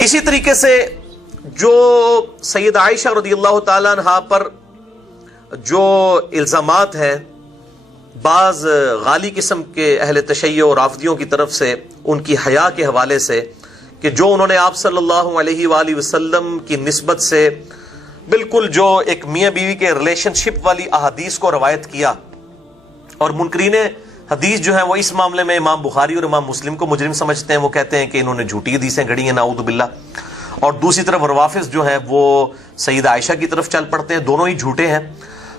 اسی طریقے سے جو سید عائشہ رضی اللہ تعالیٰ عنہا پر جو الزامات ہیں بعض غالی قسم کے اہل تشیع اور رافضیوں کی طرف سے ان کی حیا کے حوالے سے کہ جو انہوں نے آپ صلی اللہ علیہ وآلہ وسلم کی نسبت سے بالکل جو ایک میاں بیوی کے ریلیشن شپ والی احادیث کو روایت کیا، اور منکرین حدیث جو ہیں وہ اس معاملے میں امام بخاری اور امام مسلم کو مجرم سمجھتے ہیں، وہ کہتے ہیں کہ انہوں نے جھوٹی حدیثیں گھڑی ہیں نعوذ باللہ، اور دوسری طرف روافض جو ہیں وہ سیدہ عائشہ کی طرف چل پڑتے ہیں، دونوں ہی جھوٹے ہیں۔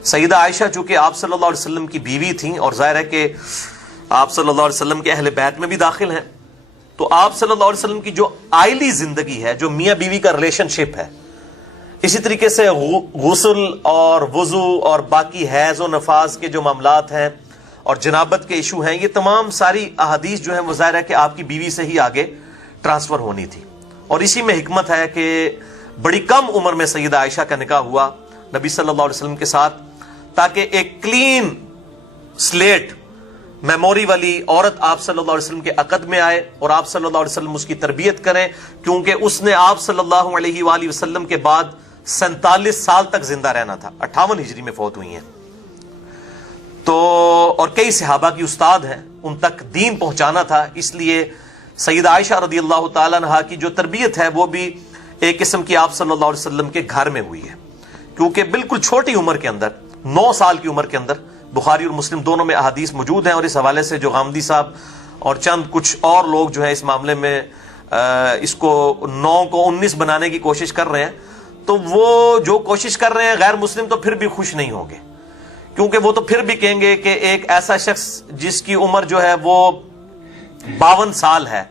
سیدہ عائشہ چونکہ آپ صلی اللہ علیہ وسلم کی بیوی تھیں اور ظاہر ہے کہ آپ صلی اللہ علیہ وسلم کے اہل بیت میں بھی داخل ہیں، تو آپ صلی اللہ علیہ وسلم کی جو آئلی زندگی ہے، جو میاں بیوی کا ریلیشن شپ ہے، اسی طریقے سے غسل اور وضو اور باقی حیض و نفاس کے جو معاملات ہیں اور جنابت کے ایشو ہیں، یہ تمام ساری احادیث جو ہیں وہ ظاہر ہے کہ آپ کی بیوی سے ہی آگے ٹرانسفر ہونی تھی، اور اسی میں حکمت ہے کہ بڑی کم عمر میں سیدہ عائشہ کا نکاح ہوا نبی صلی اللہ علیہ وسلم کے ساتھ، تاکہ ایک کلین سلیٹ میموری والی عورت آپ صلی اللہ علیہ وسلم کے عقد میں آئے اور آپ صلی اللہ علیہ وسلم اس کی تربیت کریں، کیونکہ اس نے آپ صلی اللہ علیہ وآلہ وسلم کے بعد 47 سال تک زندہ رہنا تھا، 58 ہجری میں فوت ہوئی ہیں، تو اور کئی صحابہ کی استاد ہیں، ان تک دین پہنچانا تھا، اس لیے سیدہ عائشہ رضی اللہ تعالیٰ عنہا کی جو تربیت ہے وہ بھی ایک قسم کی آپ صلی اللہ علیہ وسلم کے گھر میں ہوئی ہے، کیونکہ بالکل چھوٹی عمر کے اندر 9 سال کی عمر کے اندر بخاری اور مسلم دونوں میں احادیث موجود ہیں، اور اس حوالے سے جو غامدی صاحب اور چند کچھ اور لوگ جو ہیں اس معاملے میں اس کو 9 کو 19 بنانے کی کوشش کر رہے ہیں، تو وہ جو کوشش کر رہے ہیں غیر مسلم تو پھر بھی خوش نہیں ہوں گے، کیونکہ وہ تو پھر بھی کہیں گے کہ ایک ایسا شخص جس کی عمر جو ہے وہ 52 سال ہے،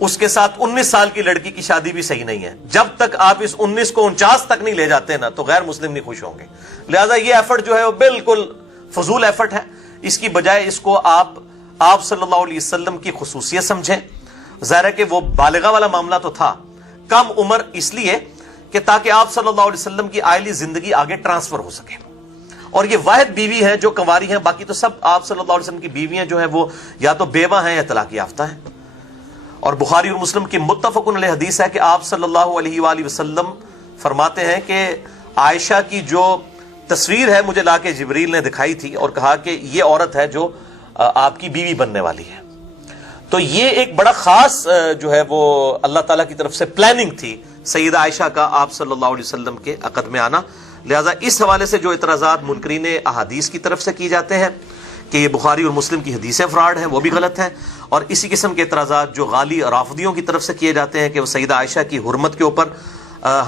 اس کے ساتھ 19 سال کی لڑکی کی شادی بھی صحیح نہیں ہے، جب تک آپ اس 19 کو 49 تک نہیں لے جاتے نا تو غیر مسلم نہیں خوش ہوں گے، لہذا یہ ایفرٹ جو ہے وہ بالکل فضول ایفرٹ ہے، اس کی بجائے اس کو آپ صلی اللہ علیہ وسلم کی خصوصیت سمجھیں۔ ظاہر ہے کہ وہ بالغہ والا معاملہ تو تھا، کم عمر اس لیے کہ تاکہ آپ صلی اللہ علیہ وسلم کی آئلی زندگی آگے ٹرانسفر ہو سکے، اور یہ واحد بیوی ہے جو کنواری ہیں، باقی تو سب آپ صلی اللہ علیہ وسلم کی بیویاں جو ہیں وہ یا تو بیوہ ہیں یا طلاق یافتہ ہیں، اور بخاری اور مسلم کی متفق علیہ حدیث ہے کہ آپ صلی اللہ علیہ وآلہ وسلم فرماتے ہیں کہ عائشہ کی جو تصویر ہے مجھے لا کے جبریل نے دکھائی تھی اور کہا کہ یہ عورت ہے جو آپ کی بیوی بننے والی ہے، تو یہ ایک بڑا خاص جو ہے وہ اللہ تعالیٰ کی طرف سے پلاننگ تھی سیدہ عائشہ کا آپ صلی اللہ علیہ وسلم کے عقد میں آنا، لہذا اس حوالے سے جو اعتراضات منکرین احادیث کی طرف سے کی جاتے ہیں کہ یہ بخاری اور مسلم کی حدیثیں فراڈ ہیں، وہ بھی غلط ہیں، اور اسی قسم کے اعتراضات جو غالی رافضیوں کی طرف سے کیے جاتے ہیں کہ وہ سیدہ عائشہ کی حرمت کے اوپر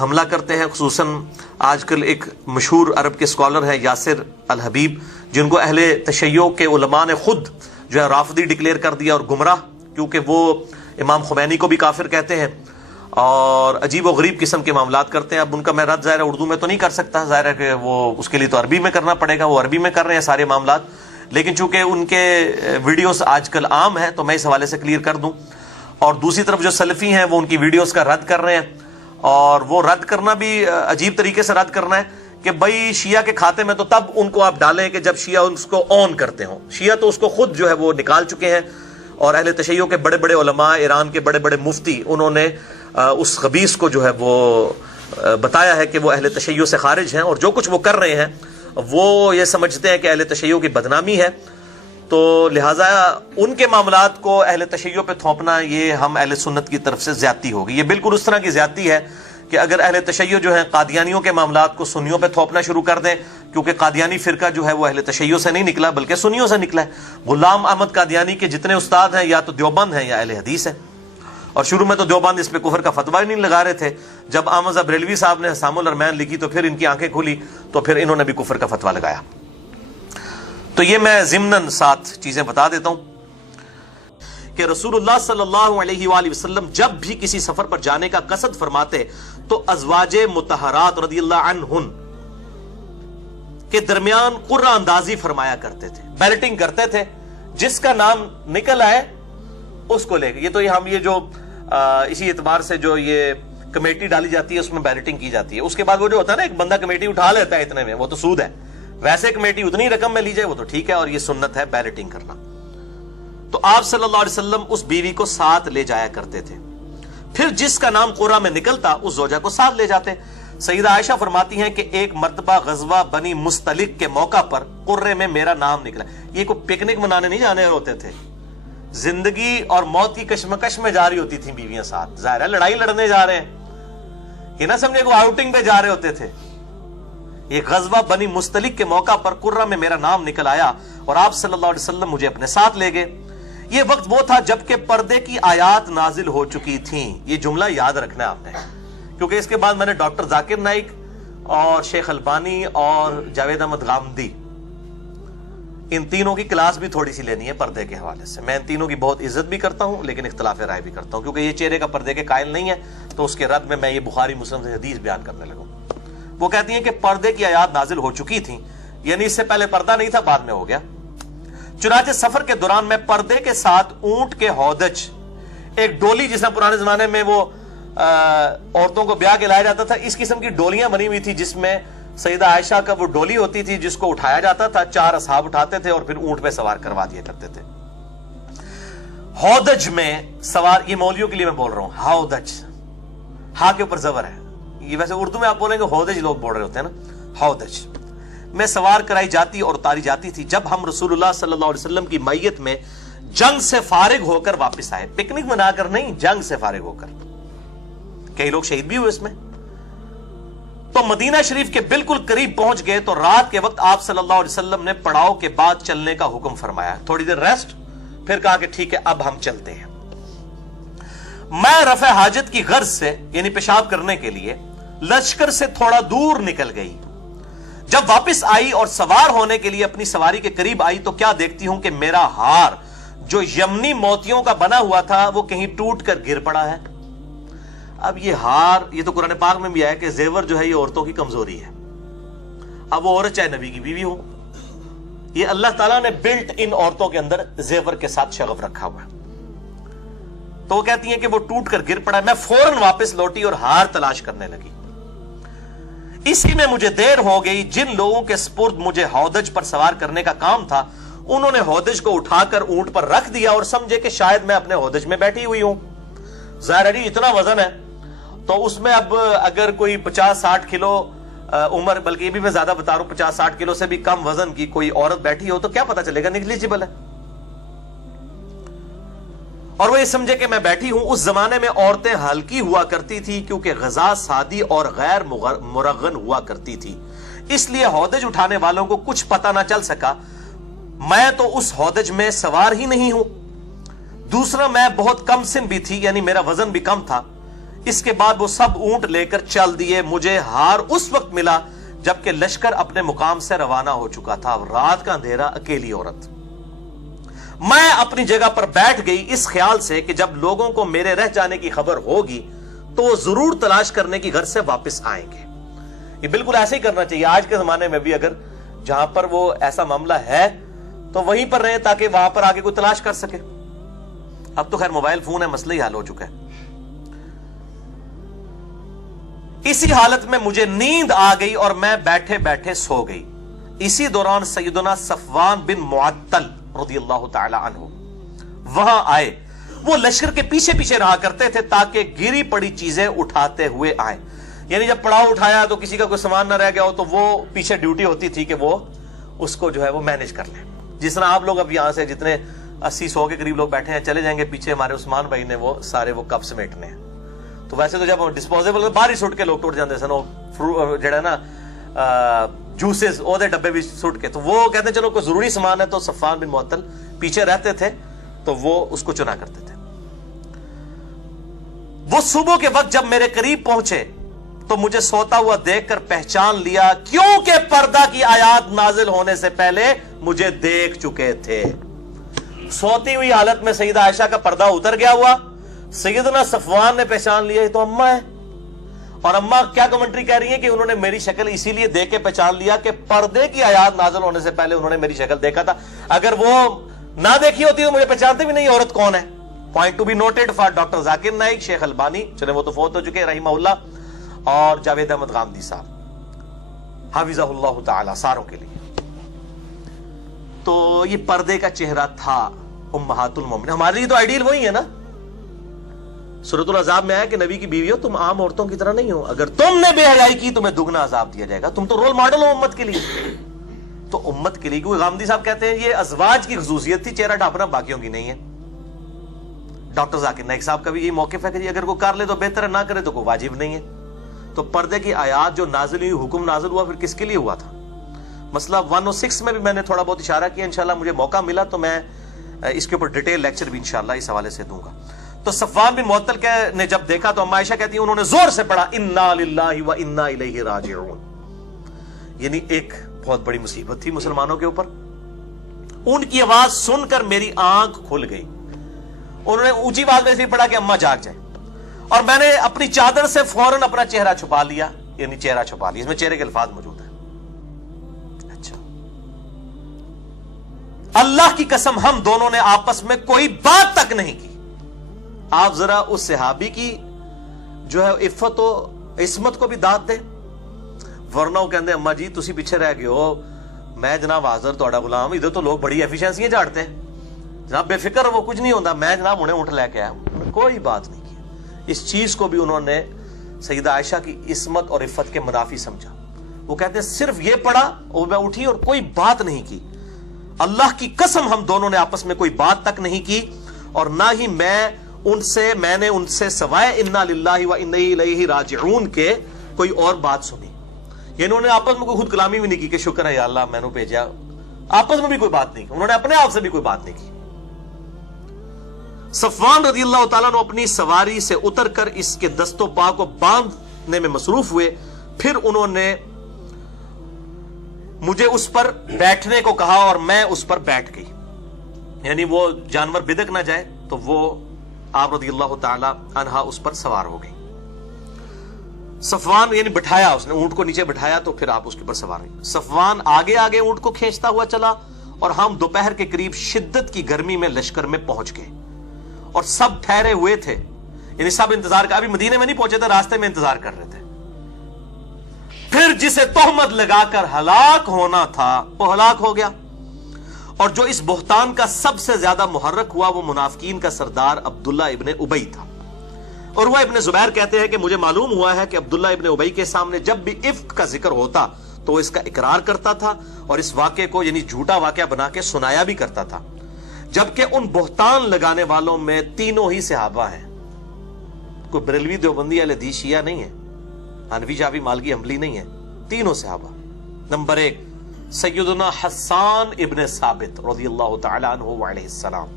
حملہ کرتے ہیں، خصوصاً آج کل ایک مشہور عرب کے اسکالر ہیں یاسر الحبیب، جن کو اہل تشیع کے علماء نے خود جو ہے رافضی ڈکلیئر کر دیا اور گمراہ، کیونکہ وہ امام خمینی کو بھی کافر کہتے ہیں اور عجیب و غریب قسم کے معاملات کرتے ہیں۔ اب ان کا میں رد ظاہر اردو میں تو نہیں کر سکتا، ظاہر ہے کہ وہ اس کے لیے تو عربی میں کرنا پڑے گا، وہ عربی میں کر رہے ہیں سارے معاملات، لیکن چونکہ ان کے ویڈیوز آج کل عام ہیں تو میں اس حوالے سے کلیئر کر دوں، اور دوسری طرف جو سلفی ہیں وہ ان کی ویڈیوز کا رد کر رہے ہیں، اور وہ رد کرنا بھی عجیب طریقے سے رد کرنا ہے کہ بھائی شیعہ کے کھاتے میں تو تب ان کو آپ ڈالیں کہ جب شیعہ اس کو آن کرتے ہوں، شیعہ تو اس کو خود جو ہے وہ نکال چکے ہیں، اور اہل تشیع کے بڑے بڑے علماء، ایران کے بڑے بڑے مفتی، انہوں نے اس خبیث کو جو ہے وہ بتایا ہے کہ وہ اہل تشیع سے خارج ہیں، اور جو کچھ وہ کر رہے ہیں وہ یہ سمجھتے ہیں کہ اہل تشیع کی بدنامی ہے، تو لہٰذا ان کے معاملات کو اہل تشیع پہ تھوپنا یہ ہم اہل سنت کی طرف سے زیادتی ہوگی۔ یہ بالکل اس طرح کی زیادتی ہے کہ اگر اہل تشیع جو ہیں قادیانیوں کے معاملات کو سنیوں پہ تھوپنا شروع کر دیں، کیونکہ قادیانی فرقہ جو ہے وہ اہل تشیع سے نہیں نکلا بلکہ سنیوں سے نکلا ہے۔ غلام احمد قادیانی کے جتنے استاد ہیں یا تو دیوبند ہیں یا اہل حدیث ہیں، اور شروع میں تو دیوبند اس پہ کفر کا فتویٰ ہی نہیں لگا رہے تھے، جب احمد بریلوی صاحب نے حسام الارمین لکھی تو پھر ان کی آنکھیں کھلی، تو پھر انہوں نے بھی کفر کا فتویٰ لگایا۔ تو یہ میں ضمناً 7 چیزیں بتا دیتا ہوں کہ رسول اللہ صلی اللہ علیہ وآلہ وسلم جب بھی کسی سفر پر جانے کا قصد فرماتے تو ازواج مطہرات رضی اللہ عنہن کے درمیان قرہ اندازی فرمایا کرتے تھے، بیلٹنگ کرتے تھے، جس کا نام نکل آئے اس کو لے گئے۔ یہ تو ہم یہ جو اسی اعتبار سے جو یہ کمیٹی ڈالی جاتی ہے اس میں بیلٹنگ کی جاتی ہے، اس کے بعد وہ جو ہوتا ہے نا ایک بندہ کمیٹی اٹھا لیتا ہے اتنے میں، وہ تو سود ہے، ویسے کمیٹی اتنی رقم میں لی جائے وہ تو ٹھیک ہے، اور یہ سنت ہے بیلٹنگ کرنا۔ تو آپ صلی اللہ علیہ وسلم اس بیوی کو ساتھ لے جایا کرتے تھے، پھر جس کا نام قرہ میں نکلتا اس زوجہ کو ساتھ لے جاتے. سیدہ عائشہ فرماتی ہیں کہ ایک مرتبہ غزوہ بنی مستلق کے موقع پر قرے میں میرا نام نکلا. یہ کوئی پکنک منانے نہیں جانے ہوتے تھے, زندگی اور موت کی کشمکش میں جاری ہوتی تھیں بیویاں ساتھ. ظاہر ہے لڑائی لڑنے جا رہے ہیں, یہ نہ سمجھے کو آؤٹنگ پہ جا رہے ہوتے تھے. یہ غزوہ بنی مستلق کے موقع پر قرہ میں میرا نام نکل آیا اور آپ صلی اللہ علیہ وسلم مجھے اپنے ساتھ لے گئے. یہ وقت وہ تھا جبکہ پردے کی آیات نازل ہو چکی تھیں. یہ جملہ یاد رکھنا ہے آپ نے, کیونکہ اس کے بعد میں نے ڈاکٹر ذاکر نائک اور شیخ البانی اور جاوید احمد غامدی ان تینوں کی کلاس بھی تھوڑی سی لینی ہے پردے کے حوالے سے. میں ان تینوں کی بہت عزت بھی کرتا ہوں لیکن اختلاف رائے بھی کرتا ہوں, کیونکہ یہ چہرے کا پردے کے قائل نہیں ہے, تو اس کے رد میں یہ بخاری مسلم سے حدیث بیان کرنے لگوں. وہ کہتی ہیں کہ پردے کی آیات نازل ہو چکی تھیں, یعنی اس سے پہلے پردہ نہیں تھا, بعد میں ہو گیا. چنانچہ سفر کے دوران میں پردے کے ساتھ اونٹ کے ہودج, ایک ڈولی جس طرح پرانے زمانے میں وہ عورتوں کو بیاہ کے لایا جاتا تھا, اس قسم کی ڈولیاں بنی ہوئی تھی جس میں سیدہ عائشہ کا وہ ڈولی ہوتی تھی جس کو اٹھایا جاتا تھا, 4 اصحاب اٹھاتے تھے اور پھر اونٹ پہ سوار کروا دیا کرتے تھے. ہودج میں سوار, یہ مولویوں کے لیے میں بول رہا ہوں, ہودج ہا کے اوپر زبر ہے, یہ ویسے اردو میں آپ بولیں گے ہودج لوگ بول رہے ہوتے ہیں نا, ہودج میں سوار کرائی جاتی اور اتاری جاتی تھی جب ہم رسول اللہ صلی اللہ علیہ وسلم کی میت میں جنگ سے فارغ ہو کر واپس آئے. پکنک منا کر نہیں, جنگ سے فارغ ہو کر. کئی لوگ شہید بھی ہوئے اس میں. تو مدینہ شریف کے بالکل قریب پہنچ گئے تو رات کے وقت آپ صلی اللہ علیہ وسلم نے پڑاؤ کے بعد چلنے کا حکم فرمایا, تھوڑی دیر ریسٹ, پھر کہا کہ ٹھیک ہے اب ہم چلتے ہیں. میں رفع حاجت کی غرض سے یعنی پیشاب کرنے کے لیے لشکر سے تھوڑا دور نکل گئی. جب واپس آئی اور سوار ہونے کے لیے اپنی سواری کے قریب آئی تو کیا دیکھتی ہوں کہ میرا ہار جو یمنی موتیوں کا بنا ہوا تھا وہ کہیں ٹوٹ کر گر پڑا ہے. اب یہ ہار, یہ تو قرآن پاک میں بھی آیا کہ زیور جو ہے یہ عورتوں کی کمزوری ہے. اب وہ عورت چاہے نبی کی بیوی ہو, یہ اللہ تعالیٰ نے بلٹ ان عورتوں کے اندر زیور کے ساتھ شغف رکھا ہوا ہے. تو وہ کہتی ہیں کہ وہ ٹوٹ کر گر پڑا. میں فوراً واپس لوٹی اور ہار تلاش کرنے لگی. اسی میں مجھے دیر ہو گئی. جن لوگوں کے سپرد مجھے ہودج پر سوار کرنے کا کام تھا انہوں نے ہودج کو اٹھا کر اونٹ پر رکھ دیا اور سمجھے کہ شاید میں اپنے ہودج میں بیٹھی ہوئی ہوں. ظاہر ہے اتنا وزن ہے تو اس میں اب اگر کوئی 50-60 کلو عمر, بلکہ یہ بھی میں زیادہ بتا رہا ہوں, 50-60 کلو سے بھی کم وزن کی کوئی عورت بیٹھی ہو تو کیا پتا چلے گا, نیگلیجبل ہے. اور وہ یہ سمجھے کہ میں بیٹھی ہوں. اس زمانے میں عورتیں ہلکی ہوا کرتی تھی کیونکہ غذا سادی اور غیر مرغن ہوا کرتی تھی, اس لیے ہودج اٹھانے والوں کو کچھ پتا نہ چل سکا. میں تو اس ہودج میں سوار ہی نہیں ہوں. دوسرا میں بہت کم سن بھی تھی, یعنی میرا وزن بھی کم تھا. اس کے بعد وہ سب اونٹ لے کر چل دیے. مجھے ہار اس وقت ملا جبکہ لشکر اپنے مقام سے روانہ ہو چکا تھا. رات کا اندھیرا, اکیلی عورت. میں اپنی جگہ پر بیٹھ گئی اس خیال سے کہ جب لوگوں کو میرے رہ جانے کی خبر ہوگی تو وہ ضرور تلاش کرنے کی گھر سے واپس آئیں گے. یہ بالکل ایسے ہی کرنا چاہیے. آج کے زمانے میں بھی اگر جہاں پر وہ ایسا معاملہ ہے تو وہیں پر رہیں تاکہ وہاں پر آگے کوئی تلاش کر سکے. اب تو خیر موبائل فون ہے, مسئلہ ہی حل ہو چکا ہے. اسی حالت میں مجھے نیند آ گئی اور میں بیٹھے بیٹھے سو گئی. اسی دوران سیدنا صفوان بن معطل رضی اللہ تعالی عنہ وہاں آئے. وہ لشکر کے پیچھے پیچھے رہا کرتے تھے تاکہ گری پڑی چیزیں اٹھاتے ہوئے آئیں. یعنی جب پڑاؤ اٹھایا تو کسی کا کوئی سامان نہ رہ گیا ہو تو وہ پیچھے ڈیوٹی ہوتی تھی کہ وہ اس کو جو ہے وہ مینج کر لیں. جس طرح آپ لوگ اب یہاں سے جتنے 80-100 کے قریب لوگ بیٹھے ہیں, چلے جائیں گے پیچھے ہمارے عثمان بھائی نے وہ سارے وہ کپ سمیٹنے ہیں. تو ویسے تو جب ڈسپوزیبل باہر ہی سٹ کے لوگ ٹوٹ جاتے ہیں جڑا نا جوسز وہ ڈبے بھی سٹ کے, تو وہ کہتے ہیں چلو کوئی ضروری سامان ہے. تو صفوان بن معطل پیچھے رہتے تھے تو وہ اس کو چنا کرتے تھے. وہ صبح کے وقت جب میرے قریب پہنچے تو مجھے سوتا ہوا دیکھ کر پہچان لیا کیونکہ پردہ کی آیات نازل ہونے سے پہلے مجھے دیکھ چکے تھے. سوتی ہوئی حالت میں سیدہ عائشہ کا پردہ اتر گیا ہوا. سیدنا صفوان نے پہچان لیا یہ تو اماں ہے. اور اماں کیا کمنٹری کہہ رہی ہیں کہ انہوں نے میری شکل اسی لیے دیکھ کے پہچان لیا کہ پردے کی آیات نازل ہونے سے پہلے انہوں نے میری شکل دیکھا تھا. اگر وہ نہ دیکھی ہوتی تو مجھے پہچانتے بھی نہیں عورت کون ہے. Point to be noted for doctor Zakir Naik, Sheikh Albani, چلے وہ تو فوت ہو چکے رحمہ اللہ, اور جاوید احمد غامدی صاحب حافظہ اللہ تعالی, ساروں کے لیے. تو یہ پردے کا چہرہ تھا امہات المومنین. ہمارے لیے تو آئیڈیل وہی ہے نا, سورۃ العذاب میں آیا کہ نبی کی بیویوں تم عام عورتوں کی طرح نہیں ہو, اگر تم نے بے حیائی کی تمہیں دگنا عذاب دیا جائے گا, تم تو رول ماڈل ہو امت کے لیے. تو امت کے لیے, کوئی غامدی صاحب کہتے ہیں یہ ازواج کی خصوصیت تھی, چہرہ ڈھانپنا باقیوں کی نہیں ہے. ڈاکٹر ذاکر نائک صاحب کا بھی یہی موقف ہے کہ اگر کوئی کر لے تو بہتر ہے, نہ کرے تو کوئی واجب نہیں ہے. تو پردے کی آیات جو نازل ہوئی, حکم نازل ہوا, پھر کس کے لیے ہوا تھا؟ مسئلہ 106 میں بھی میں نے تھوڑا بہت اشارہ کیا, انشاءاللہ مجھے موقع ملا تو میں اس کے اوپر ڈیٹیل لیکچر بھی انشاءاللہ اس حوالے سے دوں گا. تو صفوان بن معطل نے جب دیکھا تو اما عائشہ کہتی ہیں انہوں نے زور سے پڑھا انا للہ و انا الیہ راجعون, یعنی ایک بہت بڑی مصیبت تھی مسلمانوں کے اوپر. ان کی آواز سن کر میری آنکھ کھل گئی. انہوں نے اونچی آواز میں سے پڑھا کہ اماں جاگ جائے, اور میں نے اپنی چادر سے فوراً اپنا چہرہ چھپا لیا, یعنی چہرہ چھپا لیا, اس میں چہرے کے الفاظ موجود ہیں. اچھا, اللہ کی قسم ہم دونوں نے آپس میں کوئی بات تک نہیں کی. آپ ذرا اس صحابی کی جو ہے عفت و عصمت کو بھی داد دیں, ورنہ وہ کہندے اماں جی تسی پیچھے رہ گئے ہو, میں جناب حاضر تہاڈا غلام, ادھر تو لوگ بڑی ایفیشنسیاں جھاڑتے ہیں جناب, بے فکر وہ کچھ نہیں ہوتا, میں جناب انہیں اٹھ لے کے آیا. کوئی بات نہیں کی. اس چیز کو بھی انہوں نے سیدہ عائشہ کی عصمت اور عفت کے منافی سمجھا. وہ کہتے ہیں صرف یہ پڑھا اور میں اٹھی اور کوئی بات نہیں کی. اللہ کی قسم ہم دونوں نے آپس میں کوئی بات تک نہیں کی, اور نہ ہی میں نے ان سے سوائے انا للہ و انا الیہ راجعون کے کوئی اور بات سنی. یعنی انہوں نے آپس میں کوئی خود کلامی بھی نہیں کی کہ شکر ہے یا اللہ میں نے بھیجا, آپس میں بھی کوئی بات نہیں کی. انہوں نے اپنے آپ سے بھی کوئی بات نہیں کی. صفوان رضی اللہ تعالیٰ نے اپنی سواری سے اتر کر اس کے دست و پا کو باندھنے میں مصروف ہوئے. پھر انہوں نے مجھے اس پر بیٹھنے کو کہا اور میں اس پر بیٹھ گئی, یعنی وہ جانور بدک نہ جائے, تو وہ آپ رضی اللہ تعالی عنہا اس پر سوار ہو گئی. صفوان یعنی بٹھایا, اس نے اونٹ کو نیچے بٹھایا تو پھر آپ اس کے اوپر سوار ہوئی. صفوان آگے آگے اونٹ کو کھینچتا ہوا چلا, اور ہم دوپہر کے قریب شدت کی گرمی میں لشکر میں پہنچ گئے, اور سب ٹھہرے ہوئے تھے, یعنی سب انتظار کر, ابھی مدینے میں نہیں پہنچے تھے, راستے میں انتظار کر رہے تھے. پھر جسے تہمت لگا کر ہلاک ہونا تھا وہ ہلاک ہو گیا, اور جو اس بہتان کا سب سے زیادہ محرک ہوا وہ منافقین کا سردار عبداللہ ابن ابی تھا. اور وہ ابن زبیر کہتے ہیں کہ مجھے معلوم ہوا ہے کہ عبداللہ ابن ابی کے سامنے جب بھی افک کا ذکر ہوتا تو وہ اس کا اقرار کرتا تھا, اور اس واقعے کو یعنی جھوٹا واقعہ بنا کے سنایا بھی کرتا تھا. جبکہ ان بہتان لگانے والوں میں تینوں ہی صحابہ ہیں, کوئی بریلوی دیوبندی اہل حدیث شیعہ نہیں ہے, حنفی شافعی مالکی حنبلی نہیں ہے, تینوں صحابہ. نمبر 1 سیدنا حسان ابن ثابت رضی اللہ تعالی عنہ وعلیہ السلام.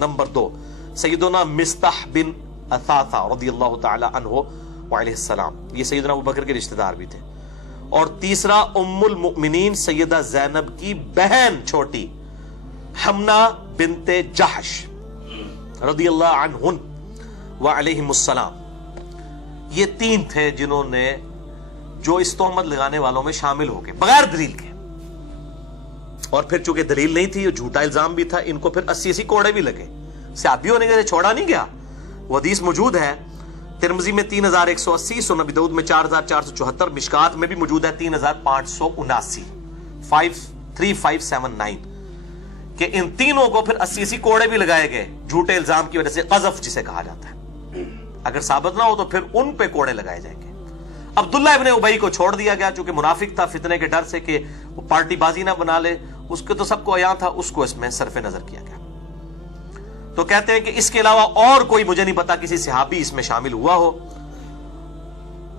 نمبر 2 سیدنا مصطح بن اثاثہ رضی اللہ تعالی عنہ وعلیہ السلام, یہ سیدنا ابوبکر کے رشتہ دار بھی تھے. اور تیسرا ام المؤمنین سیدہ زینب کی بہن چھوٹی حمنہ بنت جحش رضی اللہ عنہن وعلیہم السلام. یہ 3 تھے جنہوں نے جو اس تہمت لگانے والوں میں شامل ہو گئے بغیر دلیل کے, اور پھر چونکہ دلیل نہیں تھی, جھوٹا الزام بھی تھا, ان کو پھر 80 کوڑے بھی لگے. صحابی ہونے کے چھوڑا نہیں گیا. وہ حدیث موجود ہے ترمذی میں 3180, سنن ابی داؤد میں 4474, مشکات میں بھی موجود ہے 3579 3579, کہ ان تینوں کو پھر 80 کوڑے بھی لگائے گئے جھوٹے الزام کی وجہ سے, قذف جسے کہا جاتا ہے. اگر ثابت نہ ہو تو پھر ان پہ کوڑے لگائے جائیں گے. عبداللہ ابن ابی کو چھوڑ دیا گیا چونکہ منافق تھا, فتنے کے ڈر سے کہ وہ پارٹی بازی نہ بنا لے, اس کے تو سب کو عیاں تھا, اس کو اس میں صرف نظر کیا گیا. تو کہتے ہیں کہ اس کے علاوہ اور کوئی مجھے نہیں پتا کسی صحابی اس میں شامل ہوا ہو,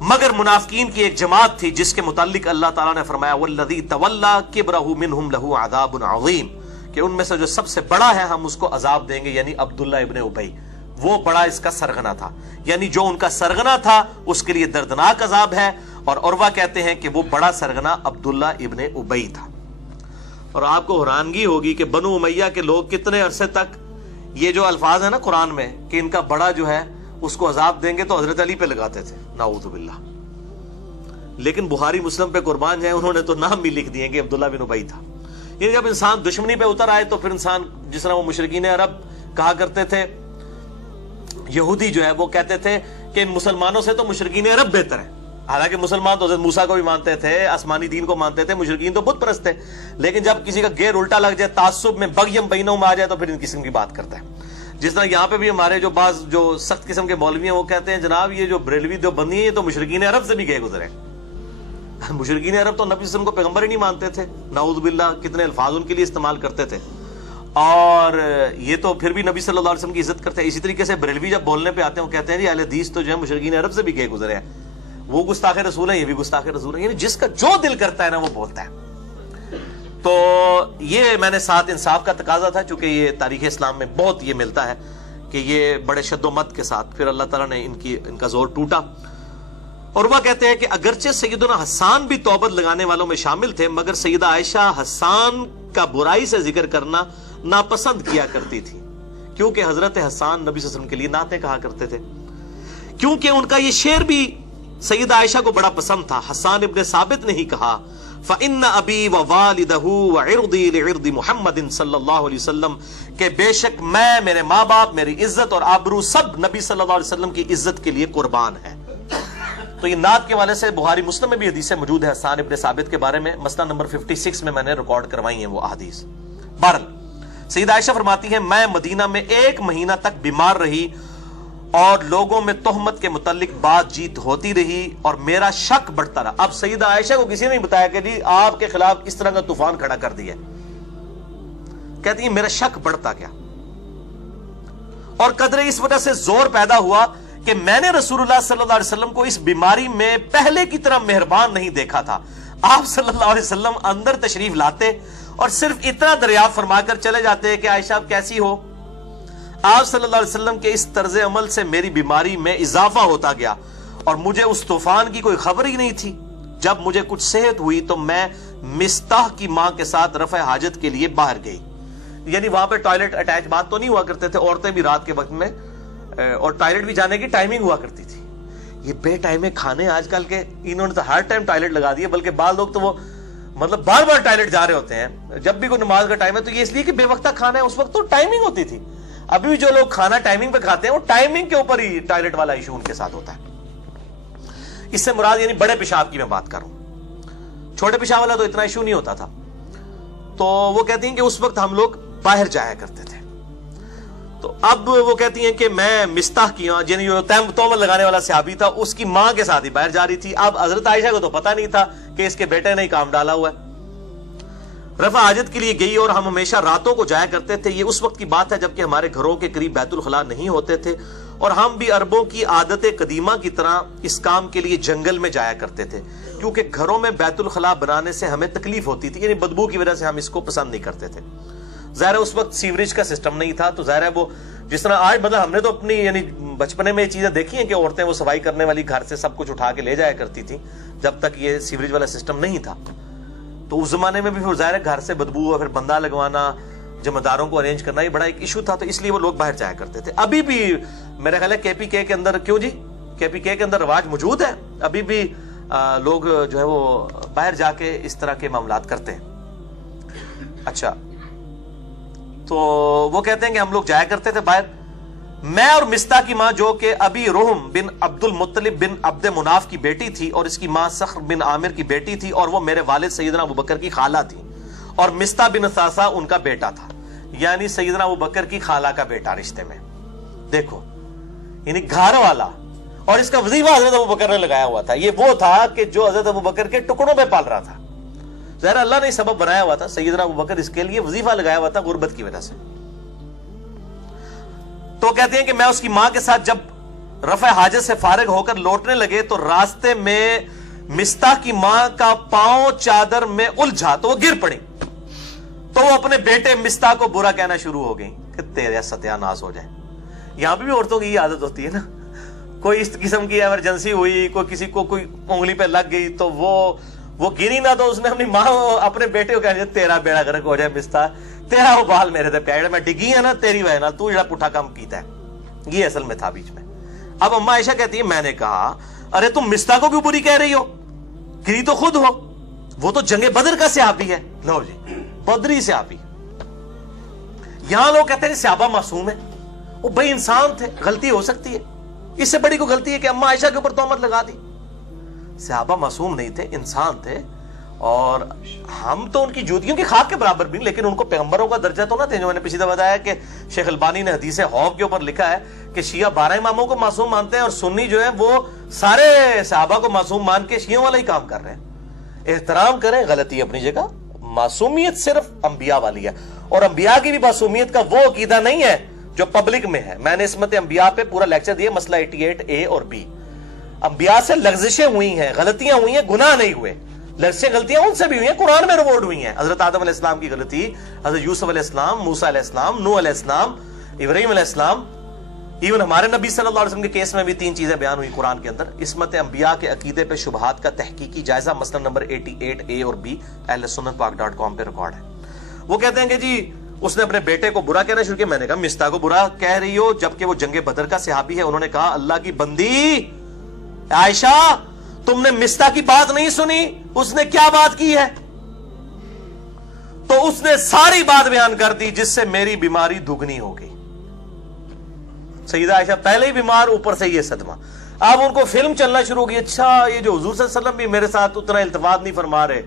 مگر منافقین کی ایک جماعت تھی جس کے متعلق اللہ تعالیٰ نے فرمایا والذی تولی کبرہ منہم لہ عذاب عظیم, کہ ان میں سے جو سب سے بڑا ہے ہم اس کو عذاب دیں گے, یعنی عبداللہ ابن ابی. وہ بڑا اس کا سرغنہ تھا, یعنی جو ان کا سرغنہ تھا اس کے لیے دردناک عذاب ہے. اور عروہ کہتے ہیں کہ وہ بڑا سرغنہ عبداللہ ابن ابی تھا. اور آپ کو حیرانگی ہوگی کہ بنو امیہ کے لوگ کتنے عرصے تک یہ جو الفاظ ہیں نا قرآن میں کہ ان کا بڑا جو ہے اس کو عذاب دیں گے, تو حضرت علی پہ لگاتے تھے, نعوذ باللہ. لیکن بخاری مسلم پہ قربان جائیں, انہوں نے تو نام بھی لکھ دیے کہ عبداللہ بن ابی تھا. یہ جب انسان دشمنی پہ اتر آئے تو پھر انسان, جس طرح وہ مشرکین عرب کہا کرتے تھے, یہودی جو ہے وہ کہتے تھے کہ ان مسلمانوں سے تو مشرکین عرب بہتر ہیں. حالانکہ مسلمان تو حضرت موسیٰ کو بھی مانتے تھے, آسمانی دین کو مانتے تھے, مشرکین تو بت پرست تھے. لیکن جب کسی کا گیر الٹا لگ جائے, تعصب میں بغیم بینہم آ جائے, تو پھر ان قسم کی بات کرتا ہے. جس طرح یہاں پہ بھی ہمارے جو بعض جو سخت قسم کے مولوی ہیں وہ کہتے ہیں جناب یہ جو بریلوی دیوبندی ہیں یہ تو مشرکین عرب سے بھی گئے گزرے ہیں. مشرکین عرب تو نبی صلی اللہ علیہ وسلم کو پیغمبر ہی نہیں مانتے تھے, نعوذ باللہ کتنے الفاظ ان کے لیے استعمال کرتے تھے, اور یہ تو پھر بھی نبی صلی اللہ علیہ وسلم کی عزت کرتے ہیں. اسی طریقے سے بریلوی جب بولنے پہ آتے ہیں وہ کہتے ہیں جی اہل حدیث تو جو ہے مشرکین عرب سے بھی گئے گزرے ہیں, وہ گستاخ رسول ہیں یہ بھی گستاخ رسول ہیں. یعنی جس کا جو دل کرتا ہے نا وہ بولتا ہے. تو یہ میں نے ساتھ انصاف کا تقاضا تھا, چونکہ یہ تاریخ اسلام میں بہت یہ ملتا ہے کہ یہ بڑے شد و مت کے ساتھ پھر اللہ تعالیٰ نے ان کا زور ٹوٹا. اور وہ کہتے ہیں کہ اگرچہ سیدنا حسان بھی توبت لگانے والوں میں شامل تھے, مگر سیدہ عائشہ حسان کا برائی سے ذکر کرنا ناپسند کیا کرتی تھی, کیونکہ حضرت حسان نبی صلی اللہ علیہ وسلم کے لیے نعتیں کہا کرتے تھے. کیونکہ ان کا یہ شعر بھی سیدہ عائشہ کو بڑا پسند تھا. حسان ابن ثابت نے ہی کہا فَإِنَّ أَبِي وَوَالِدَهُ وَعِرْضِي لِعِرْضِ مُحَمَّدٍ صلی اللہ علیہ وسلم, کہ بے شک میں, میرے ماں باپ, میری عزت اور آبرو سب نبی صلی اللہ علیہ وسلم کی عزت کے لیے قربان ہے. تو یہ نعت کے والے سے بخاری مسلم میں بھی حدیثیں موجود ہے حسان ابن ثابت کے بارے میں, مسئلہ نمبر 56 میں نے ریکارڈ کروائی ہیں وہ احادیث. بہرحال سیدہ عائشہ فرماتی ہیں میں مدینہ میں 1 مہینہ تک بیمار رہی اور لوگوں میں تہمت کے متعلق بات چیت ہوتی رہی اور میرا شک بڑھتا رہا. اب سیدہ عائشہ کو کسی نے نہیں بتایا کہ جی آپ کے خلاف اس طرح کا طوفان کھڑا کر دیا. کہتی ہیں میرا شک بڑھتا گیا اور قدرے اس وجہ سے زور پیدا ہوا کہ میں نے رسول اللہ صلی اللہ علیہ وسلم کو اس بیماری میں پہلے کی طرح مہربان نہیں دیکھا تھا. آپ صلی اللہ علیہ وسلم اندر تشریف لاتے اور صرف اتنا دریافت فرما کر چلے جاتے کہ عائشہ آپ کیسی ہو. آپ صلی اللہ علیہ وسلم کے اس طرز عمل سے میری بیماری میں اضافہ ہوتا گیا اور مجھے اس طوفان کی کوئی خبر ہی نہیں تھی. جب مجھے کچھ صحت ہوئی تو میں مستاح کی ماں کے ساتھ رفع حاجت کے لیے باہر گئی. یعنی وہاں پہ ٹوائلٹ اٹیچ بات تو نہیں ہوا کرتے تھے, عورتیں بھی رات کے وقت میں اور ٹوائلٹ بھی جانے کی ٹائمنگ ہوا کرتی تھی. یہ بے ٹائمے کھانے آج کل کے انہوں نے تو ہر ٹائم ٹوائلٹ لگا دیے, بلکہ بعض لوگ تو وہ مطلب بار بار ٹوائلٹ جا رہے ہوتے ہیں جب بھی کوئی نماز کا ٹائم ہے. تو یہ اس لیے کہ بے وقتہ کھانا ہے, اس وقت تو ٹائمنگ ہوتی تھی. ابھی بھی جو لوگ کھانا ٹائمنگ پہ کھاتے ہیں وہ ٹائمنگ کے اوپر ہی ٹوائلٹ والا ایشو ان کے ساتھ ہوتا ہے. اس سے مراد یعنی بڑے پیشاب کی میں بات کروں, چھوٹے پیشاب والا تو اتنا ایشو نہیں ہوتا تھا. تو وہ کہتی ہیں کہ اس وقت ہم لوگ باہر جایا کرتے تھے. تو اب وہ کہتی ہیں کہ میں مستاح کی ماں, یعنی جو تہمت لگانے والا صحابی تھا اس کی ماں کے ساتھ ہی باہر جا رہی تھی. اب حضرت عائشہ کو تو پتہ نہیں تھا کہ اس کے بیٹے نے ہی کام ڈالا ہوا ہے. رفع حاجت کے لیے گئی اور ہم ہمیشہ راتوں کو جایا کرتے تھے. یہ اس وقت کی بات ہے جبکہ ہمارے گھروں کے قریب بیت الخلاء نہیں ہوتے تھے اور ہم بھی عربوں کی عادت قدیمہ کی طرح اس کام کے لیے جنگل میں جایا کرتے تھے, کیونکہ گھروں میں بیت الخلاء بنانے سے ہمیں تکلیف ہوتی تھی, یعنی بدبو کی وجہ سے ہم اس کو پسند نہیں کرتے تھے. ظاہر ہے اس وقت سیوریج کا سسٹم نہیں تھا, تو ظاہر ہے وہ جس طرح آج مطلب ہم نے تو اپنی یعنی بچپنے میں یہ چیزیں دیکھی ہیں کہ عورتیں وہ صفائی کرنے والی گھر سے سب کچھ اٹھا کے لے جایا کرتی تھی جب تک یہ سیوریج والا سسٹم نہیں تھا. تو اس زمانے میں بھی پھر ظاہر ہے گھر سے بدبو اور پھر بندہ لگوانا, جمع داروں کو ارینج کرنا یہ بڑا ایک ایشو تھا, تو اس لیے وہ لوگ باہر جایا کرتے تھے. ابھی بھی میرا خیال ہے کے پی کے اندر, کیوں جی کے پی کے اندر رواج موجود ہے, ابھی بھی لوگ جو ہے وہ باہر جا کے اس طرح کے معاملات کرتے ہیں. اچھا, تو وہ کہتے ہیں کہ ہم لوگ جایا کرتے تھے باہر. میں اور مستاح کی ماں جو کہ ابی رحم بن عبد المطلب بن عبد مناف کی بیٹی تھی اور اس کی ماں صخر بن عامر کی بیٹی تھی اور وہ میرے والد سیدنا ابوبکر کی خالہ تھی, اور مستاح بن ثاثہ ان کا بیٹا تھا, یعنی سیدنا ابوبکر کی خالہ کا بیٹا رشتے میں. دیکھو یعنی گھر والا, اور اس کا وظیفہ حضرت ابوبکر نے لگایا ہوا تھا. یہ وہ تھا کہ جو حضرت ابوبکر کے ٹکڑوں میں پال رہا تھا. ظاہر اللہ نے سبب بنایا ہوا تھا, سیدنا ابوبکر اس کے لیے وظیفہ لگایا ہوا تھا غربت کی وجہ سے. تو کہتے ہیں کہ میں اس کی ماں کے ساتھ جب رفع حاجت سے فارغ ہو کر لوٹنے لگے تو راستے میں مستاح کی ماں کا پاؤں چادر میں الجھا تو وہ گر پڑی. تو وہ اپنے بیٹے مستاح کو برا کہنا شروع ہو گئی کہ تیرے ستیہ ناس ہو جائے. یہاں بھی عورتوں کی یہ عادت ہوتی ہے نا, کوئی اس قسم کی ایمرجنسی ہوئی, کوئی کسی کو کوئی انگلی پہ لگ گئی تو وہ گری نہ, تو اس نے اپنی ماں اپنے بیٹے کو کہا تیرا بیڑا غرق ہو جائے مستاح, تیرا وہ بال میرے تے پیا, میں ڈگی ہے نا تیری وجہ نال, تو جڑا پٹھا کام کیتا ہے. یہ اصل میں تھا بیچ میں. اب اما عائشہ کہتی ہے میں نے کہا ارے تم مستاح کو کیوں بری کہہ رہی ہو, گری تو خود ہو, وہ تو جنگ بدر کا صحابی ہے. لو جی بدری صحابی. یہاں لوگ کہتے ہیں صحابہ معصوم ہیں, وہ بھائی انسان تھے, غلطی ہو سکتی ہے. اس سے بڑی کوئی غلطی ہے کہ اما عائشہ کے اوپر تہمت لگا دی. صحابہ معصوم نہیں تھے, انسان تھے, اور ہم تو ان کی جوتیوں کی خاک کے برابر بھی، لیکن ان کو پیغمبروں کا درجہ تو نہ تھے. جو میں نے پچھلی دفعہ بتایا کہ شیخ البانی نے حدیث حوض کے اوپر لکھا ہے کہ شیعہ 12 اماموں کو معصوم مانتے ہیں اور سنی جو ہے وہ سارے صحابہ کو معصوم مان کے شیعوں والا ہی کام کر رہے ہیں. احترام کریں، غلطی اپنی جگہ، معصومیت صرف انبیاء والی ہے، اور انبیاء کی بھی معصومیت کا وہ عقیدہ نہیں ہے جو پبلک میں ہے. میں نے عصمت انبیاء پہ پورا لیکچر دیا، مسئلہ 88A اور B. انبیاء سے لغزشیں ہوئی ہیں، غلطیاں ہوئی ہیں، گناہ نہیں ہوئے. لغزشیں غلطیاں ان سے بھی ہوئی ہیں، قرآن میں ریکارڈ ہوئی ہیں. حضرت آدم علیہ السلام کی غلطی، حضرت یوسف علیہ السلام، موسیٰ علیہ السلام، نوح علیہ السلام، ابراہیم علیہ السلام، ایون ہمارے نبی صلی اللہ علیہ وسلم کے کیس میں بھی 3 چیزیں بیان ہوئی قرآن کے اندر. عصمت انبیاء کے عقیدے پہ شبہات کا تحقیقی جائزہ مسئلہ نمبر 88A اور B اہل سنت پاک.com پہ ریکارڈ ہے. وہ کہتے ہیں کہ جی اس نے اپنے بیٹے کو برا کہنا شروع کیا. میں نے کہا مستہ کو برا کہہ رہی ہو جبکہ وہ جنگ بدر کا صحابی ہے. انہوں نے کہا اللہ کی بندی عائشہ تم نے مستہ کی بات نہیں سنی، اس نے کیا بات کی ہے؟ تو اس نے ساری بات بیان کر دی جس سے میری بیماری دگنی ہو گئی. سیدہ عائشہ پہلے ہی بیمار، اوپر سے یہ صدمہ. اب ان کو فلم چلنا شروع کی، اچھا یہ جو حضور صلی اللہ علیہ وسلم بھی میرے ساتھ اتنا التفات نہیں فرما رہے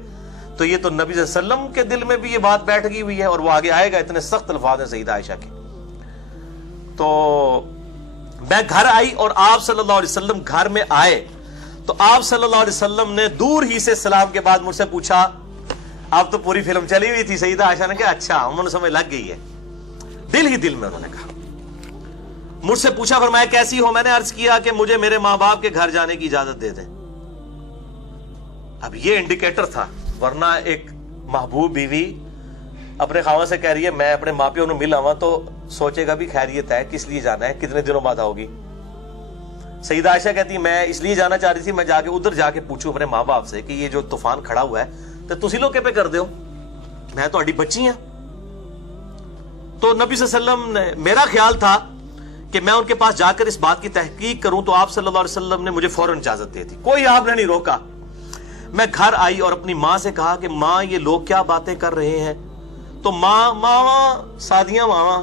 تو یہ تو نبی صلی اللہ علیہ وسلم کے دل میں بھی یہ بات بیٹھ گئی ہوئی ہے، اور وہ آگے آئے گا. اتنے سخت الفاظ ہیں سیدہ عائشہ کے. تو میں گھر آئی اور آپ صلی اللہ علیہ وسلم گھر میں آئے تو آپ صلی اللہ علیہ وسلم نے دور ہی سے سلام کے بعد مجھ سے پوچھا. اب تو پوری فلم چلی ہوئی تھی. سیدہ عائشہ نے کہا اچھا، انہوں نے سمجھ لگ گئی ہے. دل ہی دل میں انہوں نے کہا. مجھ سے پوچھا، فرمایا کیسی ہو؟ میں نے عرض کیا کہ مجھے میرے ماں باپ کے گھر جانے کی اجازت دے دیں. اب یہ انڈیکیٹر تھا، ورنہ ایک محبوب بیوی اپنے خاوند سے کہہ رہی ہے میں اپنے ماں پیوں نے مل آواں تو سوچے گا بھی خیریت ہے، کس لیے جانا ہے، کتنے دنوں بعد آؤگی. سیدہ عائشہ کہتی میں اس لیے جانا چاہ رہی تھی میں جا کے ادھر جا کے پوچھوں اپنے ماں باپ سے کہ یہ جو طوفان کھڑا ہوا ہے تو تسی لوگ پہ کر دیو، میں تو اڈی بچی ہیں. تو نبی صلی اللہ علیہ وسلم نے، میرا خیال تھا کہ میں ان کے پاس جا کر اس بات کی تحقیق کروں تو آپ صلی اللہ علیہ وسلم نے مجھے فوراً اجازت دے دی. کوئی آپ نے نہیں روکا. میں گھر آئی اور اپنی ماں سے کہا کہ ماں یہ لوگ کیا باتیں کر رہے ہیں. تو ماں سادیاں ماں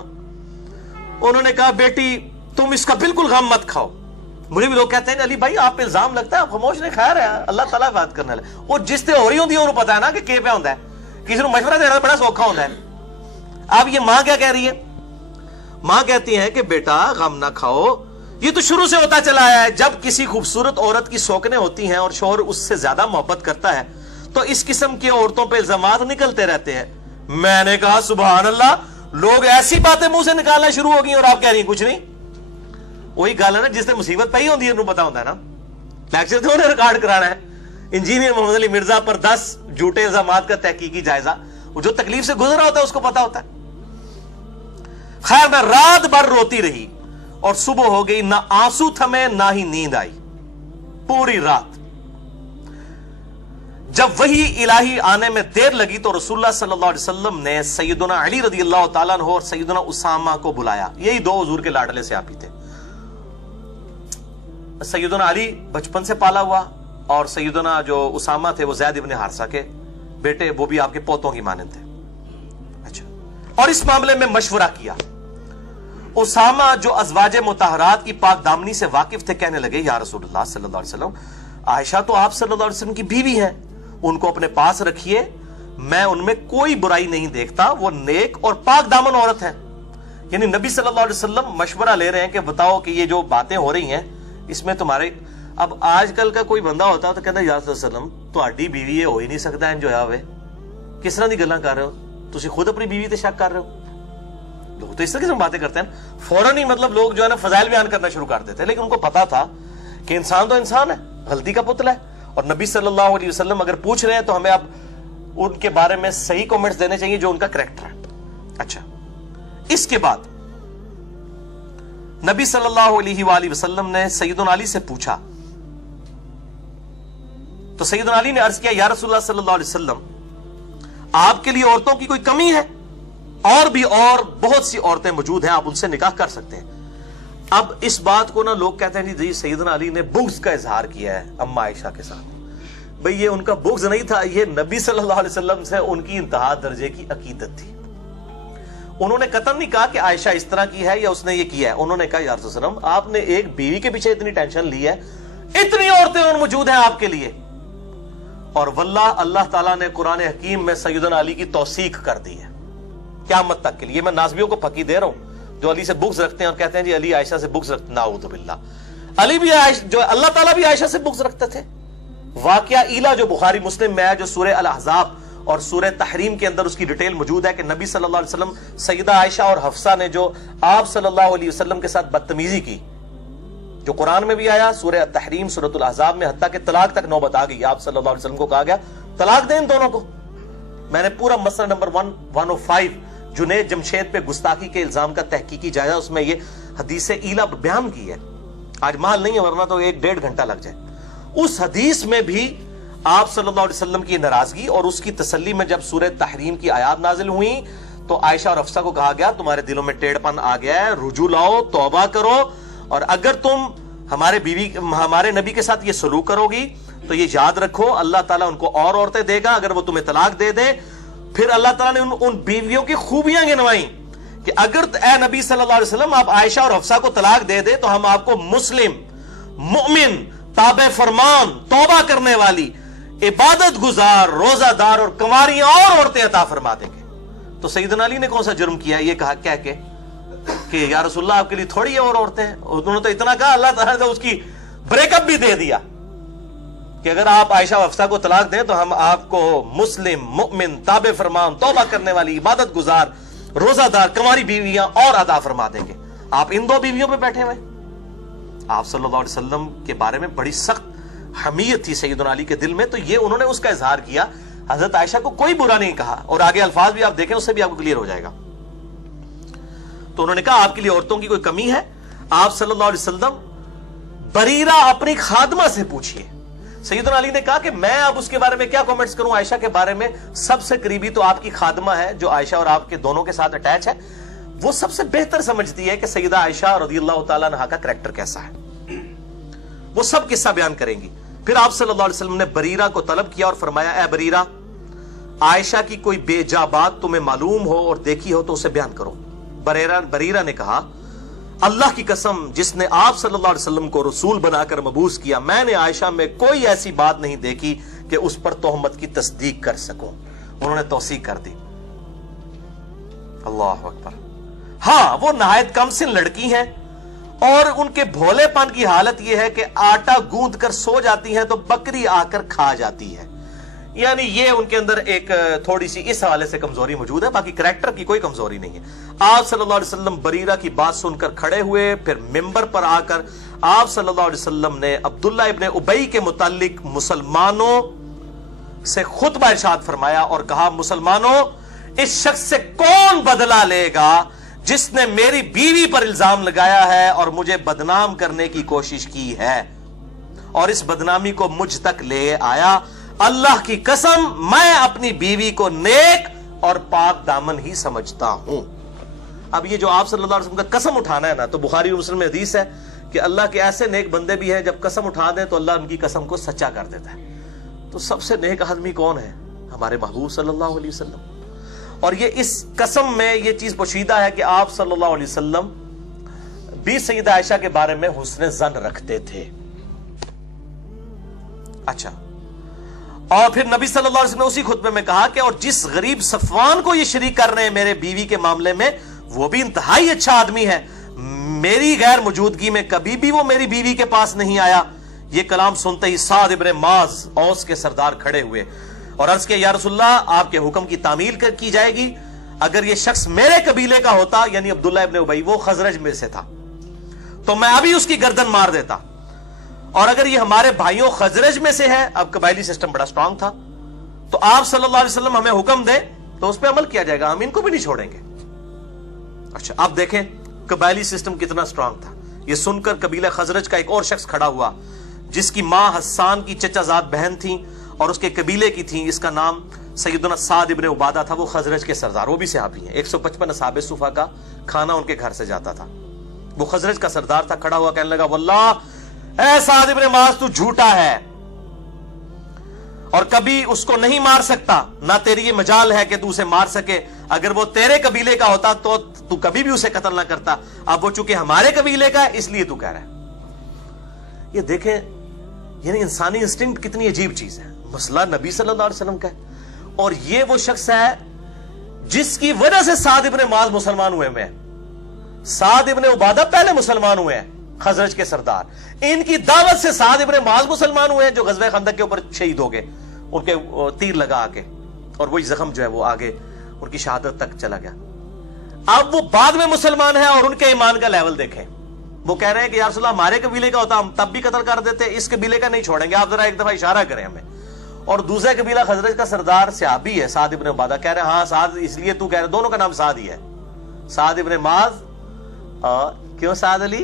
انہوں نے کہا بیٹی تم اس کا بالکل غم مت کھاؤ. مجھے بھی لوگ کہتے ہیں علی بھائی آپ پہ الزام لگتا ہے، آپ خاموش نہیں، خیر ہے اللہ تعالیٰ بات کرنے والے. وہ جس سے ہو رہی ہوتی ہے انہوں پتا ہے نا کہ پہ ہوتا ہے، کسی کو مشورہ دینا بڑا سوکھا ہوتا ہے. اب یہ ماں کیا کہہ رہی ہے؟ ماں کہتی ہیں کہ بیٹا غم نہ کھاؤ، یہ تو شروع سے ہوتا چلا آیا ہے. جب کسی خوبصورت عورت کی سوکنیں ہوتی ہیں اور شوہر اس سے زیادہ محبت کرتا ہے تو اس قسم کی عورتوں پہ الزامات نکلتے رہتے ہیں. میں نے کہا سبحان اللہ، لوگ ایسی باتیں منہ سے نکالنا شروع ہو گئی اور آپ کہہ رہی ہیں کچھ نہیں. وہی گل ہے نا جس نے مصیبت پائی ہوتی ہے انہوں پتا ہوتا ہے نا. لیکچر تو انہیں ریکارڈ کرانا ہے. انجینئر محمد علی مرزا پر 10 جھوٹے الزامات کا تحقیقی جائزہ، وہ جو تکلیف سے گزرا ہوتا ہے اس کو پتا ہوتا ہے. خیر میں رات بھر روتی رہی اور صبح ہو گئی، نہ آنسو تھمے نہ ہی نیند آئی پوری رات. جب وہی الہی آنے میں دیر لگی تو رسول اللہ صلی اللہ علیہ وسلم نے سیدنا علی رضی اللہ تعالیٰ عنہ اور سیدنا اسامہ کو بلایا. یہی 2 حضور کے لاڈلے صحابی تھے. سیدنا علی بچپن سے پالا ہوا اور سیدنا جو اسامہ تھے وہ زید ابن حارثہ کے بیٹے، وہ بھی آپ کے پوتوں کی مانند تھے. اچھا، اور اس معاملے میں مشورہ کیا. اسامہ جو ازواج مطہرات کی پاک دامنی سے واقف تھے کہنے لگے یا رسول اللہ صلی اللہ علیہ وسلم، عائشہ تو آپ صلی اللہ علیہ وسلم کی بیوی ہے، ان کو اپنے پاس رکھیے، میں ان میں کوئی برائی نہیں دیکھتا، وہ نیک اور پاک دامن عورت ہے. یعنی نبی صلی اللہ علیہ وسلم مشورہ لے رہے ہیں کہ بتاؤ کہ یہ جو باتیں ہو رہی ہیں اس میں تمہارے. اب آج کل کا کوئی بندہ ہوتا تو کہتا یا رسول اللہ علیہ وسلم تہاڈی بیوی یہ ہو ہی نہیں سکتا جو ہے، کس طرح دی گلاں کر رہے ہو تسی، خود اپنی بیوی تے شک کر رہے ہو. لوگ تو اس طرح کی باتیں کرتے ہیں فوراً ہی، مطلب لوگ جو ہے نا فضائل بیان کرنا شروع کر دیتے ہیں. لیکن ان کو پتا تھا کہ انسان تو انسان ہے، غلطی کا پتلا ہے، اور نبی صلی اللہ علیہ وسلم اگر پوچھ رہے ہیں تو ہمیں اب ان کے بارے میں صحیح کمنٹس دینے چاہیے جو ان کا کریکٹر ہے. اچھا، اس کے بعد نبی صلی اللہ علیہ وآلہ وسلم نے سیدنا علی سے پوچھا تو سیدنا علی نے عرض کیا یا رسول اللہ صلی اللہ علیہ وسلم آپ کے لیے عورتوں کی کوئی کمی ہے؟ اور بھی اور بہت سی عورتیں موجود ہیں، آپ ان سے نکاح کر سکتے ہیں. اب اس بات کو نا لوگ کہتے ہیں جی سیدنا علی نے بغض کا اظہار کیا ہے اما عائشہ کے ساتھ. بھئی یہ ان کا بغض نہیں تھا، یہ نبی صلی اللہ علیہ وسلم سے ان کی انتہا درجے کی عقیدت تھی. انہوں نے قطعاً نہیں کہا کہ عائشہ اس طرح کی ہے یا اس نے یہ کیا ہے. انہوں نے کہا یا رسول اللہ علیہ وسلم آپ نے ایک بیوی کے پیچھے اتنی ٹینشن لی ہے، اتنی عورتیں اور موجود ہیں آپ کے لیے، اور واللہ اللہ تعالیٰ نے قرآن حکیم میں سیدنا علی کی توثیق کر دی ہے قیامت تک کے لیے. میں نازبیوں کو پھکی دے رہا ہوں جو علی سے بغض رکھتے ہیں اور کہتے ہیں جی علی عائشہ سے بغض رکھتے, نعوذ باللہ. علی بھی جو اللہ تعالیٰ بھی عائشہ سے بغض رکھتے تھے. واقعہ ایلا جو بخاری مسلم میں ہے, جو سورہ الاحزاب اور سورہ تحریم کے اندر اس کی ڈیٹیل موجود ہے کہ نبی صلی اللہ علیہ وسلم سیدہ عائشہ اور حفصہ نے جو آپ صلی اللہ علیہ وسلم کے ساتھ بدتمیزی کی, جو قرآن میں بھی آیا سورہ تحریم سورۃ الاحزاب میں, حتیٰ کہ طلاق تک نوبت آ گئی. آپ صلی اللہ علیہ وسلم کو کہا گیا طلاق دیں ان دونوں کو. میں نے پورا مسئلہ نمبر 105 جنید جمشید پہ گستاخی کے الزام کا تحقیقی جائزہ, اس میں یہ حدیث ایلا بیان کی ہے. آج محل نہیں ہے ورنہ تو 1-1.5 گھنٹہ لگ جائے. اس حدیث میں بھی آپ صلی اللہ علیہ وسلم کی ناراضگی اور اس کی تسلی میں جب سورہ تحریم کی آیات نازل ہوئی تو عائشہ اور حفصہ کو کہا گیا تمہارے دلوں میں ٹیڑھ پن آ گیا ہے, رجوع لاؤ, توبہ کرو, اور اگر تم ہمارے نبی کے ساتھ یہ سلوک کرو گی تو یہ یاد رکھو اللہ تعالیٰ ان کو اور عورتیں دے گا اگر وہ تمہیں طلاق دے دے. پھر اللہ تعالیٰ نے ان بیویوں کی خوبیاں گنوائیں کہ اگر اے نبی صلی اللہ علیہ وسلم آپ عائشہ اور حفصہ کو طلاق دے دے تو ہم آپ کو مسلم, مؤمن, تابع فرمان, توبہ کرنے والی, عبادت گزار, روزہ دار اور کنواریاں اور عورتیں عطا فرما دیں گے. تو سیدنا علی نے کون سا جرم کیا یہ کہا کہہ کے کہ یا رسول اللہ آپ کے لیے تھوڑی اور عورتیں ہیں. انہوں نے تو اتنا کہا اللہ تعالیٰ نے اس کی بریک اپ بھی دے دیا کہ اگر آپ عائشہ و حفصہ کو طلاق دیں تو ہم آپ کو مسلم, مؤمن, تابع فرمان, توبہ کرنے والی, عبادت گزار, روزہ دار, کنواری بیویاں اور عطا فرما دیں گے. آپ ان 2 بیویوں پہ بیٹھے ہوئے. آپ صلی اللہ علیہ وسلم کے بارے میں بڑی سخت حمیت تھی سیدنا علی کے دل میں, تو یہ انہوں نے اس کا اظہار کیا. حضرت عائشہ کو کوئی برا نہیں کہا, اور آگے الفاظ بھی آپ دیکھیں اس سے بھی آپ کو کلیئر ہو جائے گا. تو انہوں نے کہا آپ کے لیے عورتوں کی کوئی کمی ہے؟ آپ صلی اللہ علیہ وسلم بریرہ اپنی خادمہ سے پوچھئے. سیدنا علی نے کہا کہ میں اب اس کے بارے میں کیا کومنٹس کروں, عائشہ کے بارے میں سب سے قریبی تو آپ کی خادمہ ہے جو عائشہ اور آپ کے دونوں کے ساتھ اٹیچ ہے, وہ سب سے بہتر سمجھتی ہے کہ سیدہ عائشہ رضی اللہ تعالیٰ عنہا کا کریکٹر کیسا ہے. وہ سب قصہ بیان کریں گی. پھر آپ صلی اللہ علیہ وسلم نے بریرہ کو طلب کیا اور فرمایا اے بریرہ, عائشہ کی کوئی بے جا بات تمہیں معلوم ہو اور دیکھی ہو تو اسے بیان کرو. بریرہ نے کہا اللہ کی قسم جس نے آپ صلی اللہ علیہ وسلم کو رسول بنا کر مبعوث کیا, میں نے عائشہ میں کوئی ایسی بات نہیں دیکھی کہ اس پر تہمت کی تصدیق کر سکوں. انہوں نے توثیق کر دی. اللہ اکبر. ہاں وہ نہایت کم سن لڑکی ہیں اور ان کے بھولے پن کی حالت یہ ہے کہ آٹا گوندھ کر سو جاتی ہیں تو بکری آ کر کھا جاتی ہے. یعنی یہ ان کے اندر ایک تھوڑی سی اس حوالے سے کمزوری موجود ہے, باقی کریکٹر کی کوئی کمزوری نہیں ہے. آپ صلی اللہ علیہ وسلم بریرہ کی بات سن کر کھڑے ہوئے, پھر ممبر پر آ کر آپ صلی اللہ علیہ وسلم نے عبداللہ ابن ابی کے متعلق مسلمانوں سے خطبہ ارشاد فرمایا اور کہا مسلمانوں اس شخص سے کون بدلہ لے گا جس نے میری بیوی پر الزام لگایا ہے اور مجھے بدنام کرنے کی کوشش کی ہے اور اس بدنامی کو مجھ تک لے آیا. اللہ کی قسم میں اپنی بیوی کو نیک اور پاک دامن ہی سمجھتا ہوں. اب یہ جو آپ صلی اللہ علیہ وسلم کا قسم اٹھانا ہے نا, تو بخاری اور مسلم میں حدیث ہے کہ اللہ کے ایسے نیک بندے بھی ہیں جب قسم اٹھا دیں تو اللہ ان کی قسم کو سچا کر دیتا ہے. تو سب سے نیک آدمی کون ہے؟ ہمارے محبوب صلی اللہ علیہ وسلم. اور یہ اس قسم میں یہ چیز پوشیدہ ہے کہ آپ صلی اللہ علیہ وسلم بھی سیدہ عائشہ کے بارے میں حسن ظن رکھتے تھے. اچھا, اور پھر نبی صلی اللہ علیہ وسلم نے اسی خطبے میں کہا کہ اور جس غریب صفوان کو یہ شریک کر رہے ہیں میرے بیوی کے معاملے میں وہ بھی انتہائی اچھا آدمی ہے, میری غیر موجودگی میں کبھی بھی وہ میری بیوی کے پاس نہیں آیا. یہ کلام سنتے ہی سعد ابن معاذ اوس کے سردار کھڑے ہوئے اور عرض کیا یا رسول اللہ آپ کے حکم کی تعمیل کی جائے گی. اگر یہ شخص میرے قبیلے کا ہوتا, یعنی عبداللہ ابن ابی, وہ خزرج میں سے تھا, تو میں ابھی اس کی گردن مار دیتا. اور اگر یہ ہمارے بھائیوں خزرج میں سے ہے, اب قبائلی سسٹم بڑا سٹرونگ تھا, تو آپ صلی اللہ علیہ وسلم ہمیں حکم دیں تو اس پہ عمل کیا جائے گا, ہم ان کو بھی نہیں چھوڑیں گے. اچھا اب دیکھیں قبائلی سسٹم کتنا سٹرونگ تھا. یہ سن کر قبیلہ خزرج کا ایک اور شخص کھڑا ہوا جس کی ماں حسان کی چچا زاد بہن تھی اور اس کے قبیلے کی تھی, اس کا نام سیدنا سعد ابن عبادہ تھا. وہ خزرج کے سردار, وہ بھی صحابی ہیں. 155 اصحاب صفا کا کھانا ان کے گھر سے جاتا تھا. وہ خزرج کا سردار تھا. کھڑا ہوا کہنے لگا واللہ اے سعد ابن معاذ تو جھوٹا ہے اور کبھی اس کو نہیں مار سکتا, نہ تیری یہ مجال ہے کہ تو اسے مار سکے. اگر وہ تیرے قبیلے کا ہوتا تو تو کبھی بھی اسے قتل نہ کرتا. اب وہ چونکہ ہمارے قبیلے کا ہے اس لیے تو کہہ رہا ہے. یہ دیکھیں یعنی انسانی انسٹنکٹ کتنی عجیب چیز ہے. مسئلہ نبی صلی اللہ علیہ وسلم کا ہے اور یہ وہ شخص ہے جس کی وجہ سے سعد ابن معاذ مسلمان ہوئے ہیں. سعد ابن عبادہ پہلے مسلمان ہوئے ہیں, خزرج کے سردار. ان کی دعوت سے سعد ابن معاذ مسلمان ہوئے ہیں جو غزوہ خندق کے اوپر شہید ہو گئے, ان کے تیر لگا کے, اور وہی زخم جو ہے وہ آگے ان کی شہادت تک چلا گیا. اب وہ بعد میں مسلمان ہیں اور ان کے ایمان کا لیول دیکھیں. وہ کہہ رہے ہیں کہ یا رسول اللہ ہمارے قبیلے کا ہوتا ہم تب بھی قتل کر دیتے, اس قبیلے کا نہیں چھوڑیں گے, آپ ذرا ایک دفعہ اشارہ کریں ہمیں. اور دوسرا قبیلہ خزرج کا سردار صحابی ہے سعد ابن عبادہ, کہہ رہے ہیں ہاں سعد اس لیے تو کہہ رہے, دونوں کا نام سعد ہی ہے, سعد ابن معاذ اور کیوں سعد علی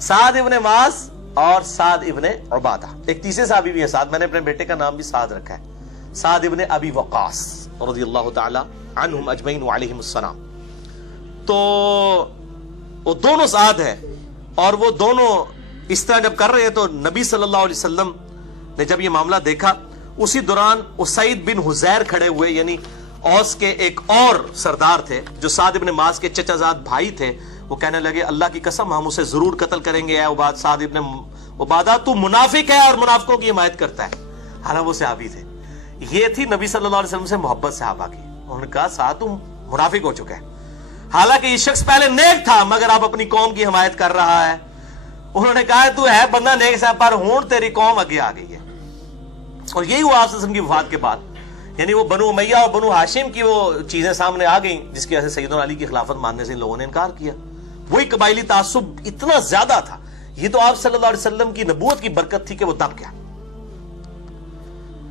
سعد ابن معاذ اور سعد ابن عبادہ. ایک تیسرے صحابی بھی ہے سعد, میں نے اپنے بیٹے کا نام بھی سعد رکھا ہے, سعد ابن ابی وقاص رضی اللہ تعالی عنہم اجمعین وعلیہم السلام. تو وہ دونوں سعد ہیں اور وہ دونوں اس طرح جب کر رہے ہیں تو نبی صلی اللہ علیہ وسلم نے جب یہ معاملہ دیکھا, اسی دوران اسید بن حزیر کھڑے ہوئے, یعنی اوس کے ایک اور سردار تھے جو سعد ابن معاذ کے چچا زاد بھائی تھے. وہ کہنے لگے اللہ کی قسم ہم اسے ضرور قتل کریں گے, اے سعد ابن عبادہ تو منافق ہے اور منافقوں کی حمایت کرتا ہے. حالانکہ وہ صحابی تھے. یہ تھی نبی صلی اللہ علیہ وسلم سے محبت صحابہ کی. انہوں نے کہا سعد تم منافق ہو چکا ہے, حالانکہ یہ شخص پہلے نیک تھا مگر اب اپنی قوم کی حمایت کر رہا ہے. انہوں نے کہا تو ہے بندہ نیک صاحب پر ہون تیری قوم آگے آ گئی ہے. اور یہی ہوا آپ صلی اللہ علیہ وسلم کی وفات کے بعد, یعنی وہ بنو امیہ اور بنو ہاشم کی وہ چیزیں سامنے آ گئیں جس کی وجہ سے سیدنا علی کی خلافت ماننے سے ان لوگوں نے انکار کیا. وہی قبائلی تعصب اتنا زیادہ تھا. یہ تو آپ صلی اللہ علیہ وسلم کی نبوت کی برکت تھی کہ وہ دب گیا.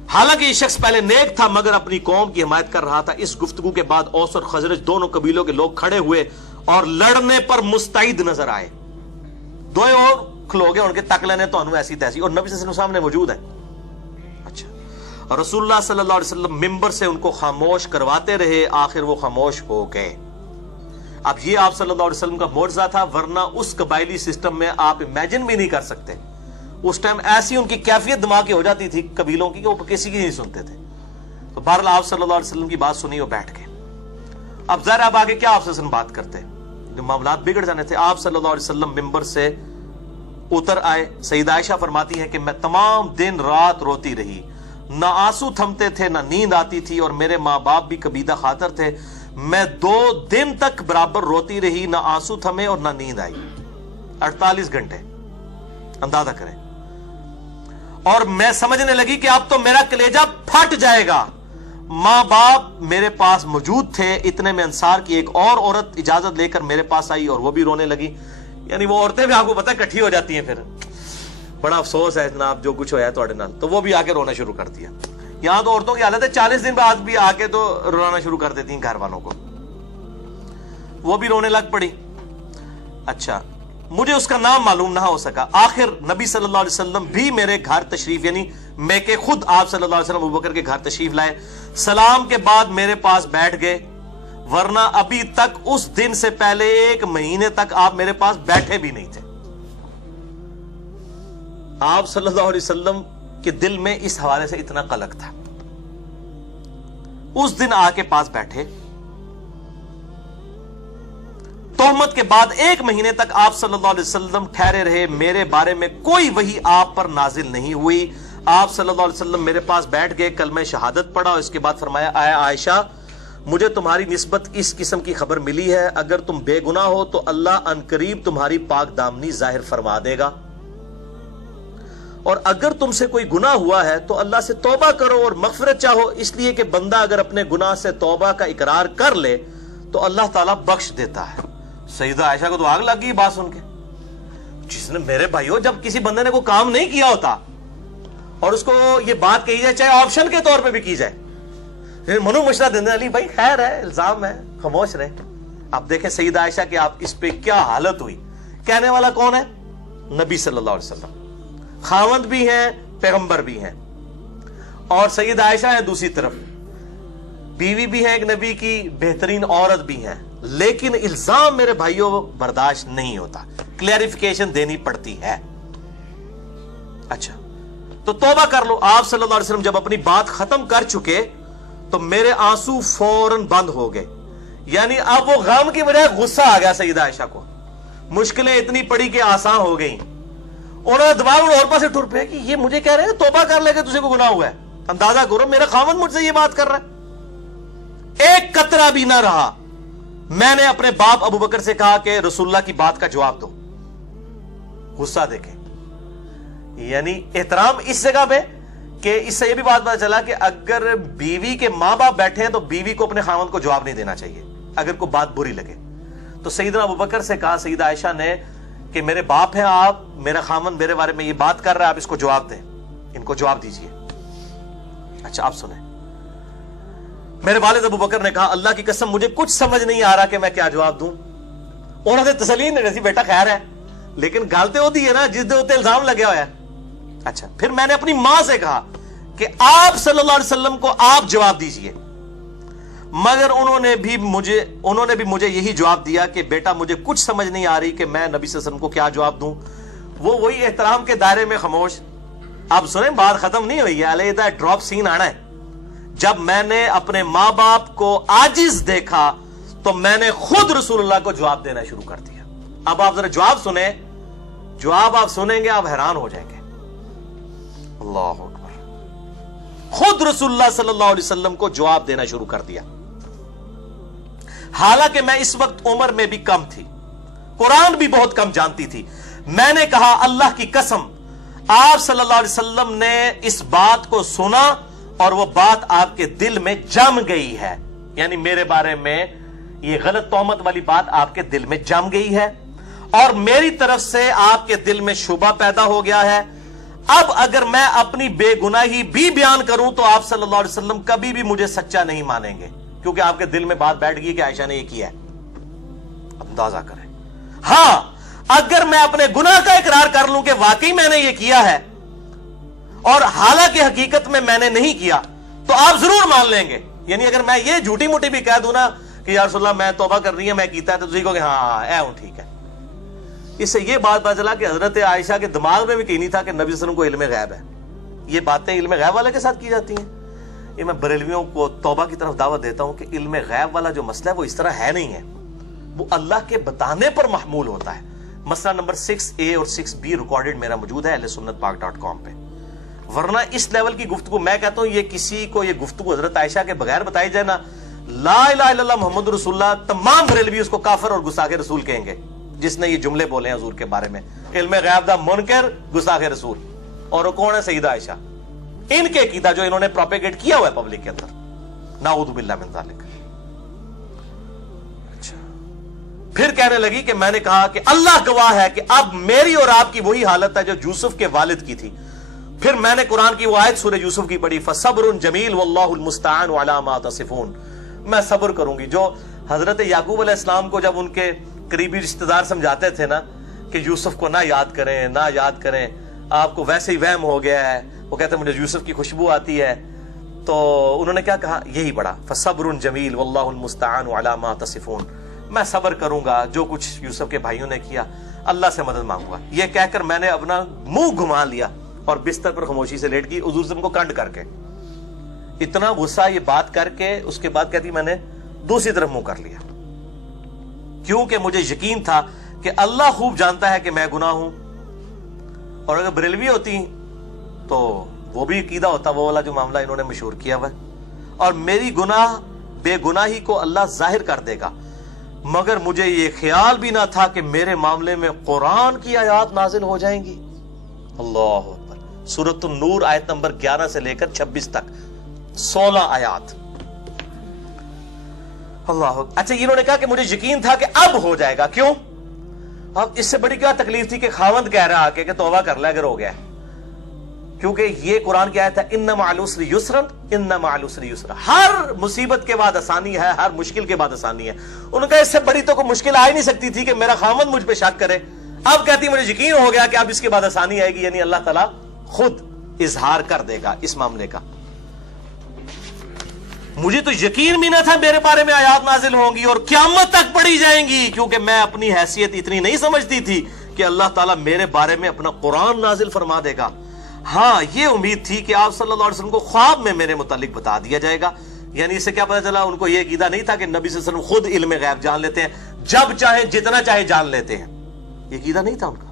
حالانکہ یہ شخص پہلے نیک تھا مگر اپنی قوم کی حمایت کر رہا تھا. اس گفتگو کے بعد اوس اور خزرج دونوں قبیلوں کے لوگ کھڑے ہوئے اور لڑنے پر مستعد نظر آئے. دو اور کھلو گے ان کے تک لینے تو انو ایسی تیسی, اور نبی صلی اللہ علیہ وسلم سامنے موجود ہے. اچھا, اور رسول اللہ صلی اللہ علیہ وسلم ممبر سے ان کو خاموش کرواتے رہے, آخر وہ خاموش ہو گئے. اب یہ آپ صلی اللہ علیہ وسلم کا معجزہ تھا, ورنہ اس قبائلی سسٹم میں آپ امیجن بھی نہیں کر سکتے. اس ٹائم ایسی ان کی کیفیت دماغ کی ہو جاتی تھی قبیلوں کی کہ وہ کسی کی نہیں سنتے تھے. تو بہرحال آپ صلی اللہ علیہ وسلم کی بات سنی اور بیٹھ گئے. اب ذرا اب آگے کیا آپ سے بات کرتے, جو معاملات بگڑ جانے تھے. آپ صلی اللہ علیہ وسلم ممبر سے اتر آئے. سیدہ عائشہ فرماتی ہے کہ میں تمام دن رات روتی رہی, نہ آنسو تھمتے تھے نہ نیند آتی تھی, اور میرے ماں باپ بھی کبیدہ خاطر تھے. میں 2 دن تک برابر روتی رہی, نہ آنسو تھمے اور نہ نیند آئی. 48 گھنٹے اندازہ کریں. اور میں سمجھنے لگی کہ اب تو میرا کلیجہ پھٹ جائے گا. ماں باپ میرے پاس موجود تھے. اتنے میں انصار کی ایک اور عورت اجازت لے کر میرے پاس آئی اور وہ بھی رونے لگی. یعنی وہ عورتیں بھی آپ کو پتہ اکٹھی ہو جاتی ہیں, پھر بڑا افسوس ہے جناب جو کچھ ہوا ہے تھوڑے نال, تو وہ بھی آ کے رونا شروع کر دیا. یہاں تو عورتوں کی حالت ہے 40 دن بعد بھی آ کے تو رونا شروع کر دیتی ہیں گھر والوں کو. وہ بھی رونے لگ پڑی. اچھا, مجھے اس کا نام معلوم نہ ہو سکا. آخر نبی صلی اللہ علیہ وسلم بھی میرے گھر تشریف, یعنی میں کہ خود آپ صلی اللہ علیہ وسلم ابوبکر کے گھر تشریف لائے. سلام کے بعد میرے پاس بیٹھ گئے, ورنہ ابھی تک اس دن سے پہلے 1 مہینے تک آپ میرے پاس بیٹھے بھی نہیں تھے. آپ صلی اللہ علیہ وسلم کے دل میں اس حوالے سے اتنا قلق تھا. اس دن آ کے پاس بیٹھے. تہمت کے بعد 1 مہینے تک آپ صلی اللہ علیہ وسلم ٹھہرے رہے. میرے بارے میں کوئی وحی آپ پر نازل نہیں ہوئی. آپ صلی اللہ علیہ وسلم میرے پاس بیٹھ گئے, کلمہ شہادت پڑھا, اور اس کے بعد فرمایا اے عائشہ مجھے تمہاری نسبت اس قسم کی خبر ملی ہے. اگر تم بے گناہ ہو تو اللہ عنقریب تمہاری پاک دامنی ظاہر فرما دے گا, اور اگر تم سے کوئی گناہ ہوا ہے تو اللہ سے توبہ کرو اور مغفرت چاہو, اس لیے کہ بندہ اگر اپنے گناہ سے توبہ کا اقرار کر لے تو اللہ تعالیٰ بخش دیتا ہے. سیدہ عائشہ کو تو آگ لگ گئی بات سن کے. جس نے میرے بھائیو جب کسی بندے نے کوئی کام نہیں کیا ہوتا اور اس کو یہ بات کہی جائے, چاہے آپشن کے طور پہ بھی کی جائے, منو مشورہ دینے علی بھائی خیر ہے, الزام ہے, خاموش رہے. آپ دیکھیں سیدہ عائشہ کہ آپ اس پہ کیا حالت ہوئی. کہنے والا کون ہے؟ نبی صلی اللہ علیہ وسلم. خاوند بھی ہیں, پیغمبر بھی ہیں, اور سیدہ عائشہ ہے دوسری طرف, بیوی بھی ہے ایک نبی کی, بہترین عورت بھی ہیں. لیکن الزام میرے بھائیوں برداشت نہیں ہوتا, کلیریفیکیشن دینی پڑتی ہے. اچھا تو توبہ کر لو. آپ صلی اللہ علیہ وسلم جب اپنی بات ختم کر چکے تو میرے آنسو فوراً بند ہو گئے. یعنی اب وہ غم کی بجائے غصہ آ گیا سیدہ عائشہ کو. مشکلیں اتنی پڑی کہ آسان ہو گئیں. انہوں نے دماغ اور پاسے ٹر پہ کہ یہ مجھے کہہ رہے ہیں توبہ کر لے کے تجھے کو گناہ ہوا ہے. اندازہ کرو میرا خاوند مجھ سے یہ بات کر رہا ہے. ایک قطرہ بھی نہ رہا. میں نے اپنے باپ ابو بکر سے کہا کہ رسول اللہ کی بات کا جواب دو. غصہ دیکھیں, یعنی احترام اس جگہ پہ کہ اس سے یہ بھی بات پتا چلا کہ اگر بیوی کے ماں باپ بیٹھے ہیں تو بیوی کو اپنے خاوند کو جواب نہیں دینا چاہیے اگر کوئی بات بری لگے. تو سیدنا ابو بکر سے کہا سیدہ عائشہ نے کہ میرے باپ ہیں آپ, میرا خاوند میرے بارے میں یہ بات کر رہا ہے, آپ اس کو جواب دیں, ان کو جواب دیجئے. اچھا آپ سنیں. میرے والد ابو بکر نے کہا اللہ کی قسم مجھے کچھ سمجھ نہیں آ رہا کہ میں کیا جواب دوں. انہوں نے تسلی نہیں رسی بیٹا خیر ہے, لیکن گالتے ہوتی ہے نا جس دے ہوتے الزام لگے ہوا ہے. اچھا پھر میں نے اپنی ماں سے کہا کہ آپ صلی اللہ علیہ وسلم کو آپ جواب دیجئے, مگر انہوں نے بھی مجھے یہی جواب دیا کہ بیٹا مجھے کچھ سمجھ نہیں آ رہی کہ میں نبی صلی اللہ علیہ وسلم کو کیا جواب دوں. وہ وہی احترام کے دائرے میں خاموش. اب سنیں بات ختم نہیں ہوئی ہے, علیحدہ ڈراپ سین آنا ہے. جب میں نے اپنے ماں باپ کو عاجز دیکھا تو میں نے خود رسول اللہ کو جواب دینا شروع کر دیا. اب آپ ذرا جواب سنیں, جواب آپ سنیں گے آپ حیران ہو جائیں گے. اللہ اکبر. خود رسول اللہ صلی اللہ علیہ وسلم کو جواب دینا شروع کر دیا. حالانکہ میں اس وقت عمر میں بھی کم تھی, قرآن بھی بہت کم جانتی تھی. میں نے کہا اللہ کی قسم آپ صلی اللہ علیہ وسلم نے اس بات کو سنا اور وہ بات آپ کے دل میں جم گئی ہے, یعنی میرے بارے میں یہ غلط تہمت والی بات آپ کے دل میں جم گئی ہے اور میری طرف سے آپ کے دل میں شبہ پیدا ہو گیا ہے. اب اگر میں اپنی بے گناہی بھی بیان کروں تو آپ صلی اللہ علیہ وسلم کبھی بھی مجھے سچا نہیں مانیں گے, کیونکہ آپ کے دل میں بات بیٹھ گئی کہ عائشہ نے یہ کیا ہے. اندازہ کریں. ہاں اگر میں اپنے گناہ کا اقرار کر لوں کہ واقعی میں نے یہ کیا ہے اور حالانکہ حقیقت میں نے نہیں کیا تو آپ ضرور مان لیں گے. یعنی اگر میں یہ جھوٹی موٹی بھی کہہ دوں نا کہ یا رسول اللہ میں توبہ کر رہی ہے میں کیتا ہے تو تجھے کہو کہ ہاں اے ہوں ٹھیک ہے. اس سے یہ بات پتا چلا کہ حضرت عائشہ کے دماغ میں بھی کہیں نہیں تھا کہ نبی صلی اللہ علیہ وسلم کو علم غیب ہے. یہ باتیں علم غیب والے کے ساتھ کی جاتی ہیں. یہ میں بریلویوں کو توبہ کی طرف دعوت دیتا ہوں کہ علم غیب والا جو مسئلہ ہے وہ اس طرح ہے نہیں ہے, وہ اللہ کے بتانے پر محمول ہوتا ہے. مسئلہ نمبر 6A اور 6B ریکارڈڈ میرا موجود ہے ahlsunnatpak.com پہ. ورنہ اس لیول کی گفتگو میں کہتا ہوں یہ کسی کو یہ گفتگو حضرت عائشہ کے بغیر بتائی جائے نا, لا الہ الا اللہ محمد رسول اللہ, تمام بریلوی اس کو کافر اور گستاخ رسول کہیں گے جس نے یہ جملے بولے ہیں حضور کے بارے میں. علم غیب دا منکر گستاخ رسول. اور وہ کون ہے؟ سیدہ عائشہ. ان کے عقیدہ جو انہوں نے پروپیگیٹ کیا ہوا ہے پبلک کے اندر, نعوذ باللہ من ذالک. اچھا پھر کہنے لگی کہ میں نے کہا کہ اللہ گواہ ہے کہ اب میری اور آپ کی وہی حالت ہے جو یوسف کے والد کی تھی. پھر میں نے قرآن کی وہ آیت سورہ یوسف کی پڑھی, فصبر جمیل واللہ المستعان علی ما تصفون. میں صبر کروں گی. جو حضرت یعقوب علیہ السلام کو جب ان کے قریبی رشتہ دار سمجھاتے تھے نا کہ یوسف کو نہ یاد کریں نہ یاد کریں, آپ کو ویسے ہی وہم ہو گیا ہے, وہ کہتے ہیں مجھے یوسف کی خوشبو آتی ہے, تو انہوں نے کیا کہا؟ یہی پڑھا فصبر جمیل واللہ المستعان علی ما تصفون. میں صبر کروں گا جو کچھ یوسف کے بھائیوں نے کیا, اللہ سے مدد مانگوں گا. یہ کہہ کر میں نے اپنا منہ گھما لیا اور بستر پر خاموشی سے لیٹ گئی حضور سے کو کنڈ کر کے. اتنا غصہ یہ بات کر کے اس کے بعد کہتی میں نے دوسری طرف منہ کر لیا, کیونکہ مجھے یقین تھا کہ اللہ خوب جانتا ہے کہ میں گناہ ہوں. اور اگر بریلوی ہوتی تو وہ بھی عقیدہ ہوتا وہ والا جو معاملہ انہوں نے مشہور کیا ہوا ہے, اور میری گناہ بے گناہی کو اللہ ظاہر کر دے گا. مگر مجھے یہ خیال بھی نہ تھا کہ میرے معاملے میں قرآن کی آیات نازل ہو جائیں گی. اللہ اکبر. سورۃ النور آیت نمبر 11 سے لے کر 26 تک 16 آیات. اللہ. اچھا انہوں نے کہا کہ مجھے یقین تھا کہ اب ہو جائے گا. کیوں؟ اب اس سے بڑی کیا تکلیف تھی کہ خاوند کہہ رہا آکے کہ توبہ کر لے اگر ہو گیا, کیونکہ یہ قرآن کی آیت ہے ان مع العسر یسرا ان مع العسر یسرا. ہر مصیبت کے بعد آسانی ہے, ہر مشکل کے بعد آسانی ہے. انہوں نے کہا اس سے بڑی تو کوئی مشکل آ ہی نہیں سکتی تھی کہ میرا خاوند مجھ پہ شک کرے. اب کہتی مجھے یقین ہو گیا کہ اب اس کے بعد آسانی آئے گی, یعنی اللہ تعالیٰ خود اظہار کر دے گا اس معاملے کا. مجھے تو یقین بھی نہ تھا میرے بارے میں آیات نازل ہوں گی اور قیامت تک پڑھی جائیں گی, کیونکہ میں اپنی حیثیت اتنی نہیں سمجھتی تھی کہ اللہ تعالیٰ میرے بارے میں اپنا قرآن نازل فرما دے گا. ہاں یہ امید تھی کہ آپ صلی اللہ علیہ وسلم کو خواب میں میرے متعلق بتا دیا جائے گا. یعنی اس سے کیا پتا چلا, ان کو یہ عقیدہ نہیں تھا کہ نبی صلی اللہ علیہ وسلم خود علم غیب جان لیتے ہیں, جب چاہے جتنا چاہے جان لیتے ہیں. یہ عقیدہ نہیں تھا ان کا.